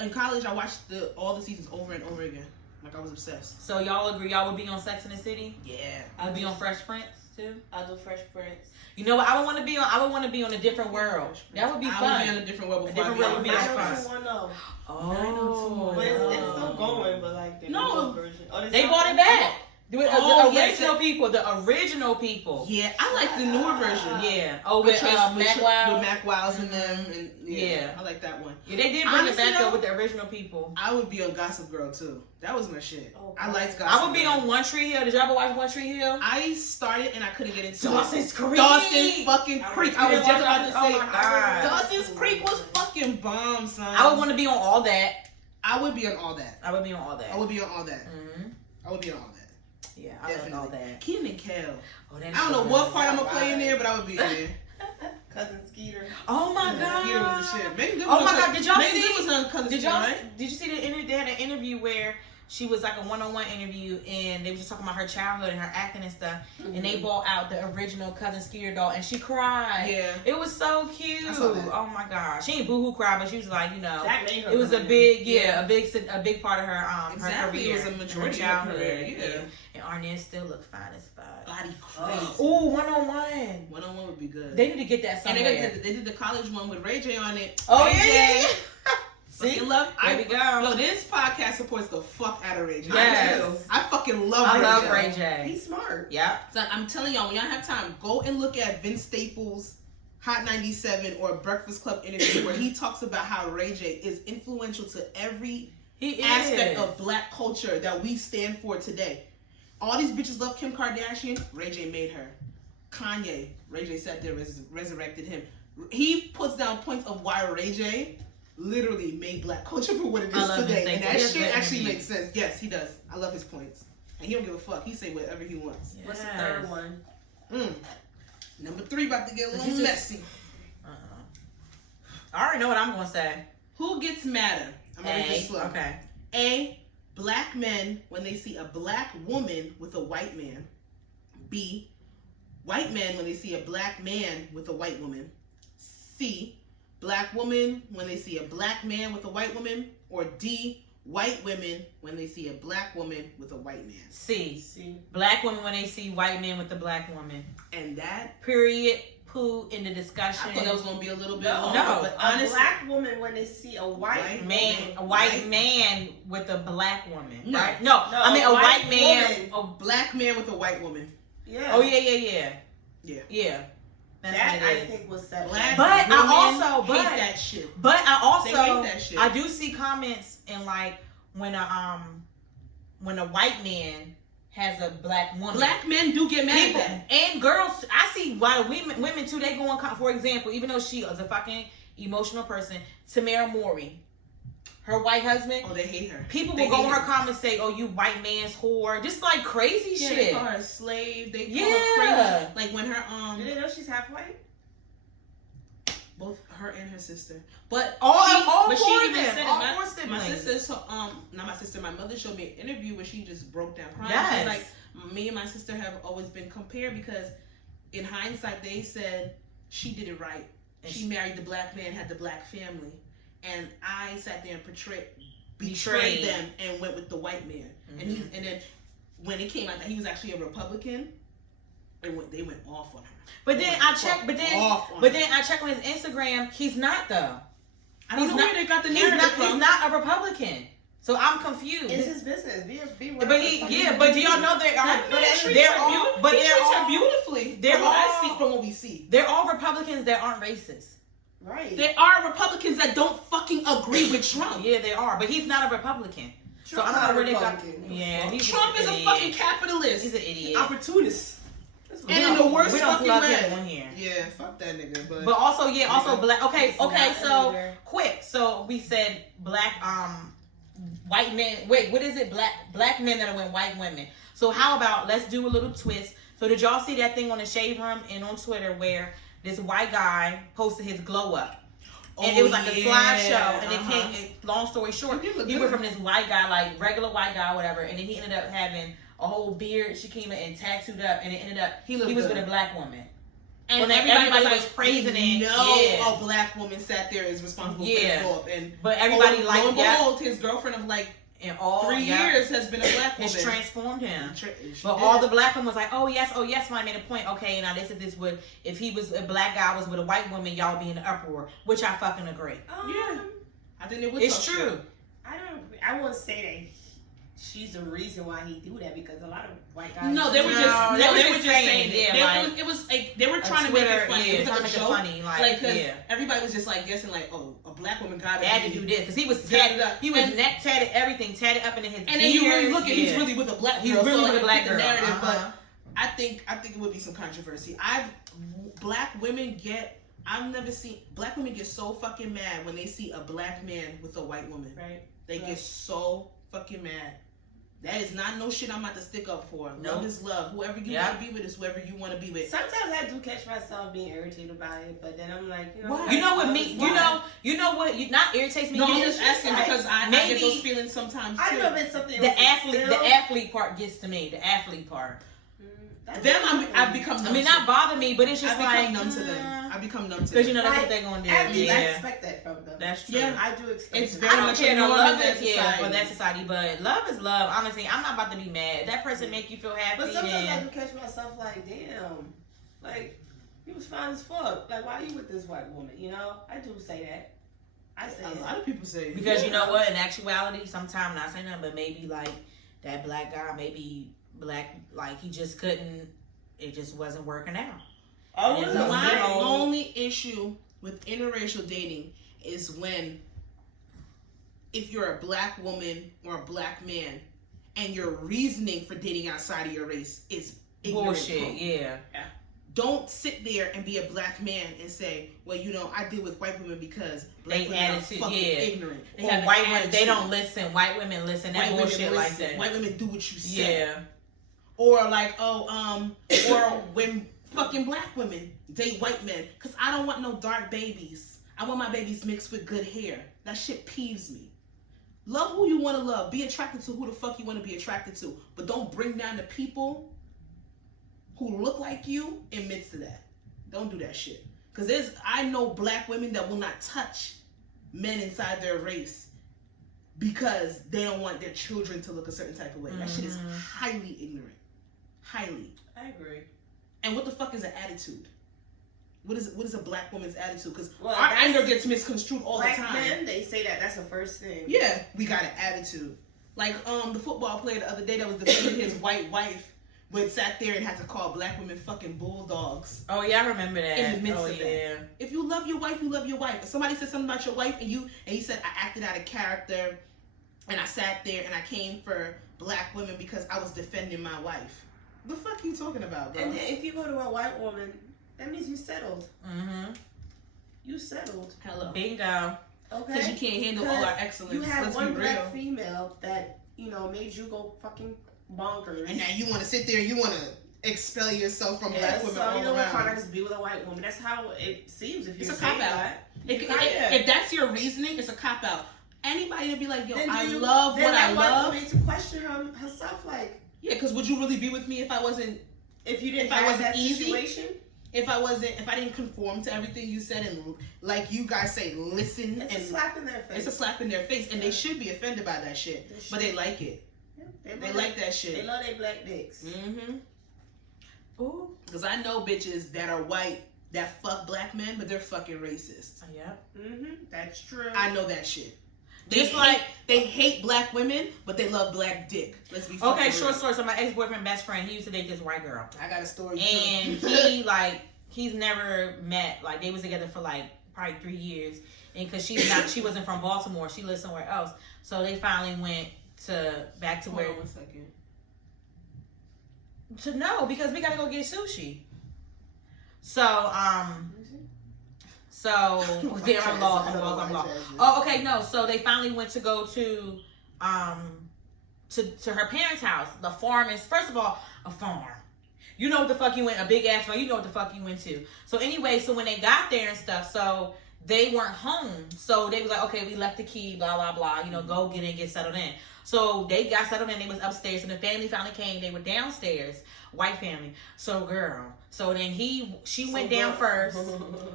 In college, I watched all the seasons over and over again. Like I was obsessed. So y'all agree y'all would be on Sex and the City? Yeah. I'd be on Fresh Prince do? I'll do Fresh Prince. You know what? I would want to be on. I would want to be on a different world. That would be fun. I would be on a different world before A different world would be fun. 90210. Oh, But it's still going, but like the new version. Oh, they brought it back. The original yes, people. The original people. Yeah, I like the newer version. Yeah. Oh, with Mac Wild. With Mac Wilds and them. And yeah, I like that one. Yeah, they did bring it back though with the original people. I would be on Gossip Girl too. That was my shit. Oh, I liked Gossip Girl. I would be on One Tree Hill. Did y'all ever watch One Tree Hill? I started and I couldn't get into Dawson's Creek. Dawson's fucking Creek. I was just about to say. Oh my God. Dawson's Creek was fucking bomb, son. I would want to be on all that. I would be on all that. I would be on all that. I would be on all that. Mm-hmm. I would be on all that. Yeah, I love all that. Keema and Kel. Oh, that I don't know what part I'm gonna play in there, but I would be in there. Cousin Skeeter. Oh my God. Skeeter was the shit. Oh my God, did y'all see? Was on Cousin Did Skeeter, y'all? right? Did you see they had an interview where she was like a one-on-one interview, and they were just talking about her childhood and her acting and stuff, and they brought out the original Cousin Skeeter doll, and she cried. Yeah. It was so cute. Oh my God. She ain't boohoo cry, but she was like, you know, That made her it was a career. big, a big part of her Exactly. her career. It was a majority her of her childhood. career. Yeah. And Arnett still look fine as fuck. Body crazy. Ooh, one-on-one. One-on-one would be good. They need to get that and somewhere. they did the college one with Ray J on it. Oh Ray yeah. J. Fucking love. There we go. Yo, this podcast supports the fuck out of Ray J. Yes. I fucking love I Ray J. love Ray J. He's smart. Yeah. So I'm telling y'all, when y'all have time, go and look at Vince Staples' Hot 97 or Breakfast Club interview where he talks about how Ray J is influential to every aspect of black culture that we stand for today. All these bitches love Kim Kardashian. Ray J made her. Kanye. Ray J sat there, resurrected him. He puts down points of why Ray J literally made black culture for what it is today. And that shit actually makes sense. Yes, he does. I love his points. And he don't give a fuck. He say whatever he wants. What's the third one? Number 3 about to get a little messy. I already know what I'm going to say. Who gets madder? I'm going to make this slow. Okay. A, black men when they see a black woman with a white man. B, white men when they see a black man with a white woman. C, black woman when they see a black man with a white woman. Or D, white women when they see a black woman with a white man. C. Black women when they see white men with a black woman. And that period. Poo in the discussion. I thought that was gonna be a little bit longer, but honestly, a black woman when they see a white man, a white man with a black woman, no. right? No, I mean a white man, a black man with a white woman. Yeah. Oh yeah. That's that I think was that. Black but women I also hate that shit. But I also they hate that shit. I do see comments in like when a white man has a black woman. Black men do get mad at that. And girls, I see why women too, they go on, for example, even though she is a fucking emotional person, Tamara Mowry, her white husband. Oh, they hate her. People will go in her comments say, oh, you white man's whore. Just like crazy shit. They call her a slave. They call her crazy. Like when her, Do they know she's half white? Both her and her sister, but all but four she of even them, said all it. four siblings. My sister, so not my sister. My mother showed me an interview where she just broke down crying. Yes. She's like, me and my sister have always been compared because, in hindsight, they said she did it right. She married the black man, had the black family, and I sat there and betrayed them and went with the white man. Mm-hmm. And then when it came out that he was actually a Republican, they went off on her. But then I checked. But then I checked on his Instagram. He's not though. I don't know where they got the narrative from. He's not a Republican. So I'm confused. It's his business. Be but but do y'all know they're all beautifully. They're all from what we see. They're all Republicans that aren't racist. Right. There are Republicans that don't fucking agree with Trump. Yeah, they are. But he's not a Republican. So I don't know where they got. Yeah, Trump is a fucking capitalist. He's an idiot. Opportunist. And in the worst fucking way. On here. Yeah, fuck that nigga. But also, black. Okay. So quick. So we said black. White men. Wait, what is it? Black men that are with white women. So how about let's do a little twist. So did y'all see that thing on the Shade Room and on Twitter where this white guy posted his glow up? And it was like a slideshow, and it came. Long story short, he went from this white guy, like regular white guy, whatever, and then he ended up having a whole beard, Keema, and tattooed up, and it ended up he was with a black woman. And everybody was praising it. No, a black woman sat there is responsible for his glow up, but everybody lo and behold, his girlfriend of like in all 3 years has been a black woman. It's transformed him. But all the black women was like, oh yes, when I made a point. Okay, now this would, if he was a black guy was with a white woman, y'all be in an uproar, which I fucking agree. Yeah, I think it would. It's true. I won't say that she's the reason why he do that, because a lot of white guys. No, they were just saying it. Yeah, it was like they were trying to make it funny. Yeah, it was like a joke. Funny, like everybody was just like guessing, like, oh, a black woman got had to do this because he was tatted up. He was neck tatted, everything tatted up in his. And then you really look at, he's really with a black girl. He's really with a black girl. Narrative, but I think it would be some controversy. Black women get. I've never seen black women get so fucking mad when they see a black man with a white woman. Right. They get so fucking mad. That is not no shit I'm about to stick up for. Nope. Love is love. Whoever you want to be with is whoever you want to be with. Sometimes I do catch myself being irritated by it, but then I'm like, you know, why? You know what me? You know what? You not irritates me. No, I'm just asking because I get those feelings sometimes too. I know it's something. The athlete part gets to me. The athlete part. I've become numb. I mean, not bother me, but it's just like numb to them. I become numb to them because you know that's what they're gonna do. I expect that from them. That's true. Yeah, I do expect. It's very much a norm in that society. For that society, but love is love. Honestly, I'm not about to be mad. If that person make you feel happy. But sometimes I do catch myself like, damn, like he was fine as fuck. Like, why are you with this white woman? You know, I do say that. I say a lot of people say because you know what? In actuality, sometimes not saying nothing, but maybe like that black guy, maybe black, like he just couldn't. It just wasn't working out. My only issue with interracial dating is when, if you're a black woman or a black man, and your reasoning for dating outside of your race is bullshit. Yeah. Don't sit there and be a black man and say, well, you know, I deal with white women because black women are fucking ignorant. Or white women, they don't listen. White women listen. That bullshit like that. White women do what you say. Yeah. Or like, or when fucking black women date white men, because I don't want no dark babies. I want my babies mixed with good hair. That shit peeves me. Love who you want to love. Be attracted to who the fuck you want to be attracted to. But don't bring down the people who look like you in midst of that. Don't do that shit. Because I know black women that will not touch men inside their race because they don't want their children to look a certain type of way. That shit is highly ignorant. Highly. I agree. And what the fuck is an attitude? What is a black woman's attitude? Because our anger gets misconstrued all the time. Black men, they say that's the first thing. Yeah, we got an attitude. Like the football player the other day that was defending his white wife, but sat there and had to call black women fucking bulldogs. Oh yeah, I remember that. In the midst of that. If you love your wife, you love your wife. If somebody said something about your wife and you said I acted out of character, and I sat there and I came for black women because I was defending my wife. The fuck you talking about, bro? And then if you go to a white woman, that means you settled. Mm-hmm. You settled. Hello. Bingo. Okay. Because you can't handle all our excellence. You have one black female that, you know, made you go fucking bonkers. And now you want to sit there and you want to expel yourself from black women all you know around. What, I just be with a white woman. That's how it seems if you're It's a cop-out. If that's your reasoning, it's a cop-out. Anybody to be like, yo, I love what I love. Then to question herself, like, yeah, because would you really be with me if I wasn't? If you didn't if I wasn't that easy? Situation? If I didn't conform to everything you said and, like you guys say, listen. It's a slap in their face. It's a slap in their face, and they should be offended by that shit, but they like it. Yeah, they like that shit. They love their black dicks. Mm-hmm. Ooh. Because I know bitches that are white that fuck black men, but they're fucking racist. Yeah. Mm-hmm. That's true. I know that shit. They hate black women, but they love black dick. Let's be fucking real. Short story. So my ex-boyfriend best friend, he used to date this white girl. I got a story and too. He's never met, like they was together for like probably 3 years. And cause she wasn't from Baltimore, she lived somewhere else. So they finally went back to where. Hold on 1 second. Because we gotta go get sushi. So damn, I'm lost. Oh, okay, no. So they finally went to go to her parents' house. The farm is, first of all, a farm. You know what the fuck you went, a big ass farm. You know what the fuck you went to. So anyway, so when they got there and stuff, so they weren't home. So they was like, okay, we left the key, blah, blah, blah. You know, go get in, get settled in. So they got settled in. They was upstairs. And the family finally came. They were downstairs. White family. So, girl. So then she went down first.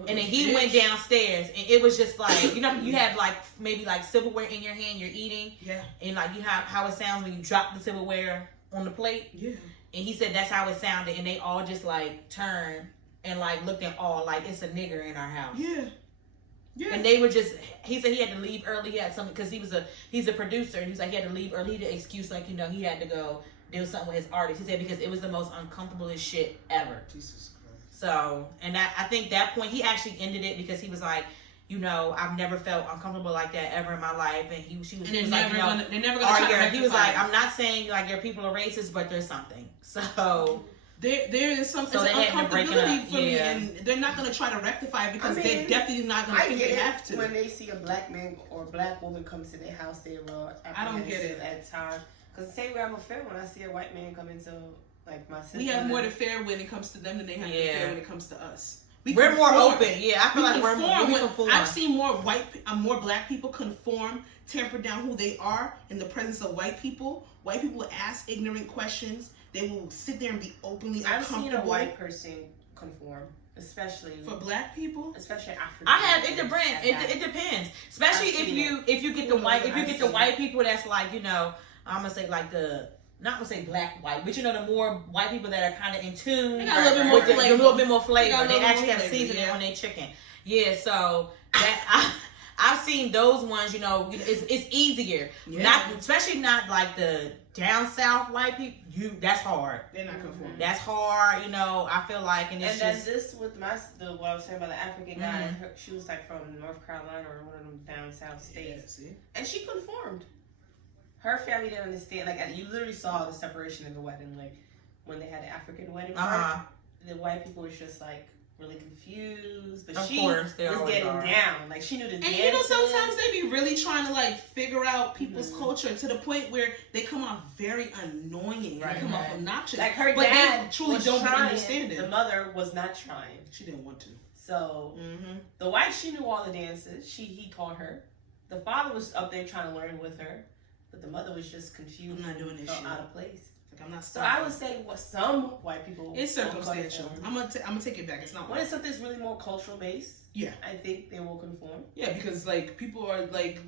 And then he went downstairs. And it was just like, you know, you have like maybe like silverware in your hand. You're eating. Yeah. And like you have how it sounds when you drop the silverware on the plate. Yeah. And he said that's how it sounded. And they all just like turned and like looked at all like it's a nigger in our house. Yeah. Yeah. And they were just, he said he had to leave early. He had something, because he's a producer. And he's like, he had to leave early. He had an excuse, like, you know, he had to go do something with his artist. He said because it was the most uncomfortablest shit ever. Jesus Christ. So, and I think that point, he actually ended it because he was like, you know, I've never felt uncomfortable like that ever in my life. And he was like, you know, they're never gonna try to rectify he was like, I'm not saying like your people are racist, but there's something. So there is some so uncomfortability for me, and they're not going to try to rectify it because they're definitely not going to think they have to. When they see a black man or a black woman come to their house, they will. I don't get it at times. Because the same way I'm a fair when I see a white man come into like my sister. We have more to fair when it comes to them than they have to fair when it comes to us. We're more open. Yeah, I feel like we're more conform. I've seen more more black people conform, temper down who they are in the presence of white people. White people will ask ignorant questions. They will sit there and be openly uncomfortable. I've seen a white person conform, especially for black people, especially African. I have it depends. It depends, especially if you get the white people that's like, you know, I'm gonna say like not gonna say black white, but you know, the more white people that are kind of in tune, they got a little bit more flavor. They actually have seasoning on their chicken. Yeah, so that I've seen those ones. You know, it's easier. Yeah. Especially not like the down south white people. That's hard. They're not conforming. That's hard. You know, I feel like, and then this with what I was saying about the African guy. She was like from North Carolina or one of them down south states, and she conformed. Her family didn't understand. Like, you literally saw the separation in the wedding. Like, when they had the African wedding part, the white people was just like really confused. But she was getting down. Like, she knew the dances. And you know, sometimes they be really trying to like figure out people's culture to the point where they come off very annoying. They come off obnoxious. Like her dad, they truly don't understand it. The mother was not trying. She didn't want to. So the wife, she knew all the dances. He taught her. The father was up there trying to learn with her. But the mother was just confused. I'm not doing this shit. Out of place. Like, I'm not. So I would say what some white people. It's circumstantial. I'm gonna take it back. It's not. When it's something that's really more cultural based. Yeah. I think they will conform. Yeah, because like people are like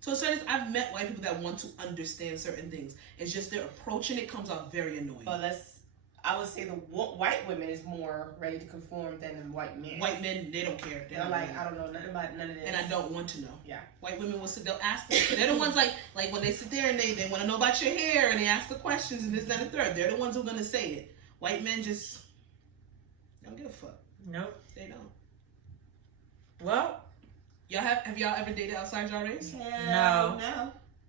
So I've met white people that want to understand certain things. It's just their approach and it comes off very annoying. But I would say the white women is more ready to conform than the white men. White men, they don't care. They're like, I don't know nothing about none of this. And I don't want to know. Yeah. White women will sit, they'll ask them. They're the ones like when they sit there and they want to know about your hair and they ask the questions and this, that, and the third. They're the ones who are going to say it. White men just don't give a fuck. Nope. They don't. Well, have y'all ever dated outside your race? No.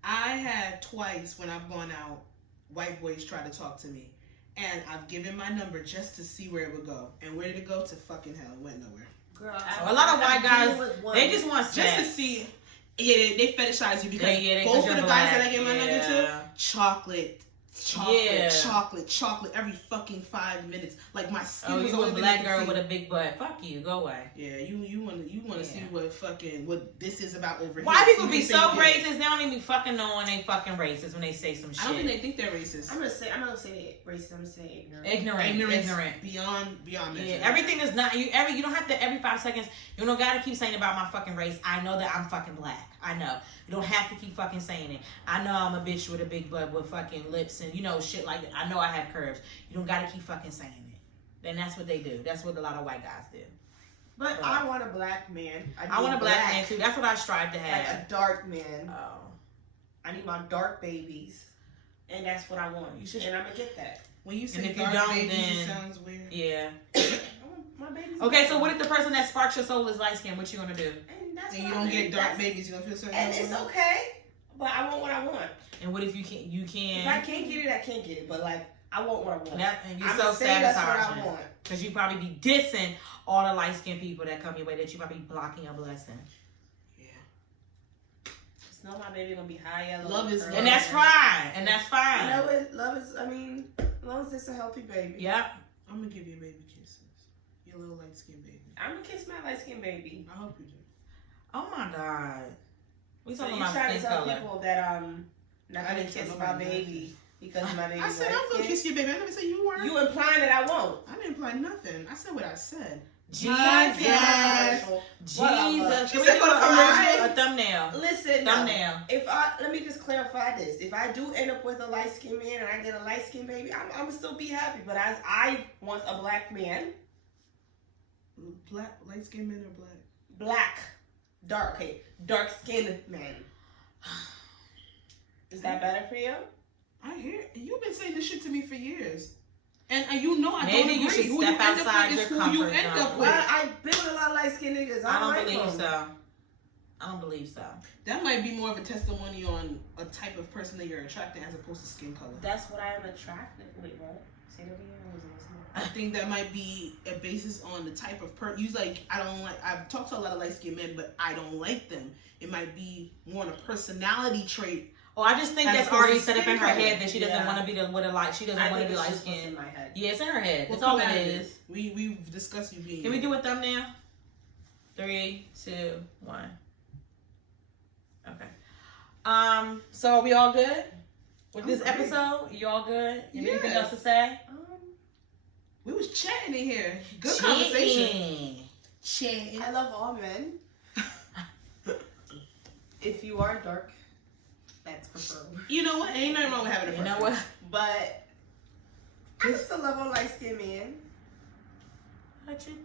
I had twice when I've gone out, white boys try to talk to me. And I've given my number just to see where it would go. And where did it go? To fucking hell. It went nowhere. Girl, a lot of white guys, they just want sex. Just to see. Yeah, they fetishize you because both of the guys that I gave my number to, chocolate every fucking 5 minutes. Like my skin was a black girl with a big butt. Fuck you, go away. Yeah, you want to see what this is about over here. Why people be so racist? They don't even be fucking knowing they fucking racist when they say some shit. I don't think they're racist. I'm gonna say racist. I'm gonna say ignorant. Ignorant. Beyond yeah, everything is not you don't have to every 5 seconds. You don't gotta keep saying about my fucking race. I know that I'm fucking black. I know. You don't have to keep fucking saying it. I know I'm a bitch with a big butt with fucking lips and shit like that. I know I have curves. You don't gotta keep fucking saying it. And that's what they do. That's what a lot of white guys do. But I want a black man. I want a black man too. That's what I strive to have. Like a dark man. Oh. I need my dark babies. And that's what I want. And I'm gonna get that. When you say dark babies, it sounds weird. Yeah. My babies. Okay, so what if the person that sparks your soul is light skinned? What you gonna do? And you don't get dark babies, you gonna feel certain. And it's okay. But I want what I want. And what if you can't? If I can't get it, I can't get it. But like, I want what I want. And you're so sabotaging. Because you probably be dissing all the light skinned people that come your way. That you probably blocking your blessing. Yeah. Just know my baby gonna be high yellow. Love is, and that's fine. And that's fine. You know, love is. I mean, as long as it's a healthy baby. Yep. I'm gonna give you baby kisses. your little light skinned baby. I'm gonna kiss my light skinned baby. I hope you do. Oh my God. We So talking you about trying to skin tell color. people that not I gonna didn't tell kiss my nobody that. baby because my baby. I said I'm gonna kiss your baby. I never said you weren't. You implying that I won't. I didn't imply nothing. I said what I said. Jesus. Whatever. Can we do a thumbnail? Listen, Thumbnail. Let me just clarify this. If I do end up with a light skinned man and I get a light skinned baby, I'm gonna still be happy. But as I want a black man, Black, light skinned men or black? dark skinned man. Is that better for you? I hear you've been saying this shit to me for years. And you know I Maybe don't agree. you should Who step you end up outside with your is who comfort you end zone. up with. Well, I've been with a lot of light skinned niggas. I don't like believe them. so. I don't believe so. That might be more of a testimony on a type of person that you're attracting as opposed to skin color. That's what I am attracted. Wait, what? Say that again. I wasn't listening. I think that might be a basis on the type of person. You like, I don't like. I've talked to a lot of light skinned men, but I don't like them. It might be more on a personality trait. Oh, I just think As that's opposed already to set up in her skin color. head that she doesn't want to be with a light. She doesn't I want to think be it's light just what's in skinned. my head. Yeah, it's in her head. We'll That's all come it at is. We've discussed you being. Can we do a thumbnail? 3, 2, 1. Okay. So are we all good with this great. episode? You all good? You have anything Yes. else to say? We was chatting in here. Good Chatting. conversation. Chatting. I love all men. If you are dark, that's preferable. You know what? Ain't nothing wrong with having a You know preference. what? But I still love a light skinned man.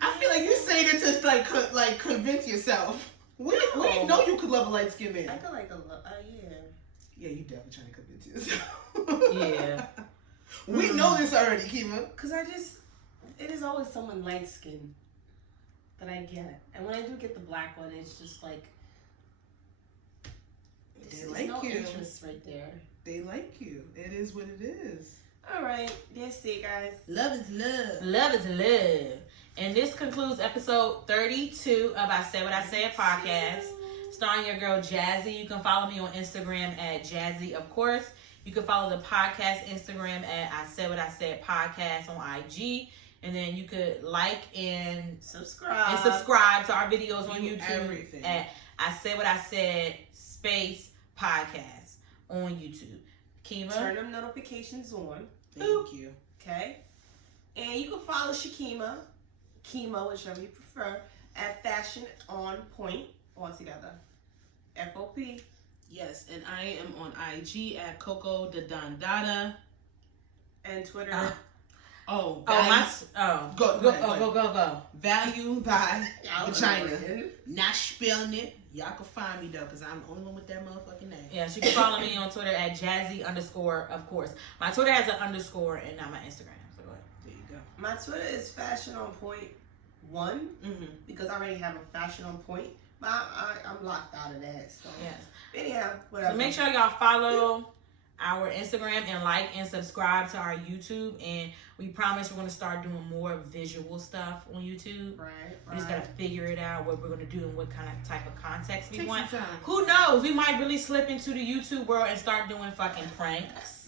I feel like you say it to like convince yourself. We didn't know you could love a light skinned man. I feel like yeah. Yeah, you definitely trying to convince yourself. Yeah. We know this already, Keema. Cause it is always someone light skinned that I get, and when I do get the black one, it's just like They there's like no you. interest right there. They like you. It is what it is. All right, that's it, guys. Love is love. Love is love. And this concludes episode 32 of I Said What I Said podcast, starring your girl Jazzy. You can follow me on Instagram at Jazzy, of course. You can follow the podcast Instagram at I Said What I Said podcast on IG. And then you could like and subscribe to our videos on YouTube everything. at I Said What I Said space podcast on YouTube. Keema. Turn them notifications on. Thank you. Okay. And you can follow Keema, whichever you prefer, at Fashion On Point altogether. FOP. Yes, and I am on IG at Coco the Don Dada. And Twitter. Go. Value by vagina. Not spelling it. Y'all can find me though, because I'm the only one with that motherfucking name. Yeah, you can follow me on Twitter at Jazzy_, of course. My Twitter has an underscore and not my Instagram. So go ahead. There you go. My Twitter is Fashion On Point 1 because I already have a Fashion On Point. But I'm locked out of that. So Yes. anyhow, whatever. So make sure y'all follow our Instagram and like and subscribe to our YouTube. And we promise we're going to start doing more visual stuff on YouTube. Right. We just got to figure it out what we're going to do and what kind of type of context we Take want. some time. Who knows? We might really slip into the YouTube world and start doing fucking pranks.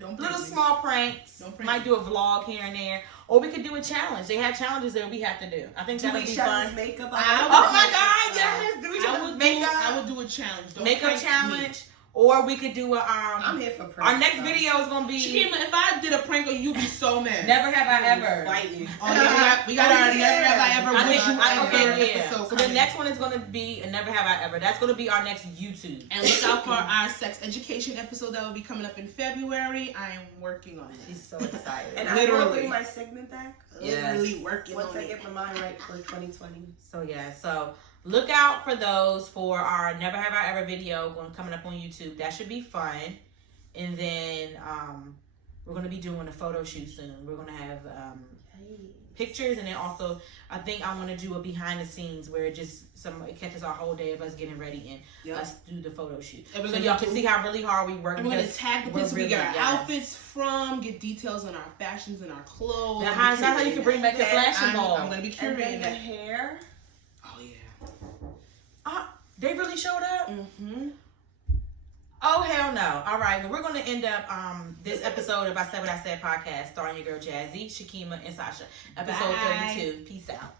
Don't Little prank me. small pranks. Don't prank Might me. do a vlog here and there. Or we could do a challenge. They have challenges that we have to do. I think that would be fun. Makeup. Oh my God, yes. Do we I do would makeup? I would do a challenge. Don't Makeup prank challenge. me. Or we could do a I'm here for pranks. our next video is gonna be Keema, if I did a prank on you, you'd be so mad. Never Have I Ever. Fighting. Oh, yeah, we got our Never Have I Ever. Okay, episode So the coming. next one is gonna be a Never Have I Ever. That's gonna be our next YouTube. And look out for our sex education episode that will be coming up in February. I am working on She's this. so excited. And I will Literally. bring my segment back. Literally working Once on I it. get my mind right for 2020. So yeah, so look out for those for our Never Have I Ever video coming up on YouTube. That should be fun. And then we're gonna be doing a photo shoot soon. We're gonna have pictures, and then also I think I want to do a behind the scenes where it catches our whole day of us getting ready and us do the photo shoot. And we're So gonna y'all can see how really hard we work. And we're gonna tag the places we really- get our yes. outfits from, get details on our fashions and our clothes. That's how you can bring back the flashing ball. I'm gonna be And curating then the that. hair. Oh yeah. They really showed up. Mm-hmm. Oh, hell no. All right. Well, we're going to end up this episode of I Said What I Said podcast starring your girl Jazzy, Keema, and Sasha. Episode Bye. 32. Peace out.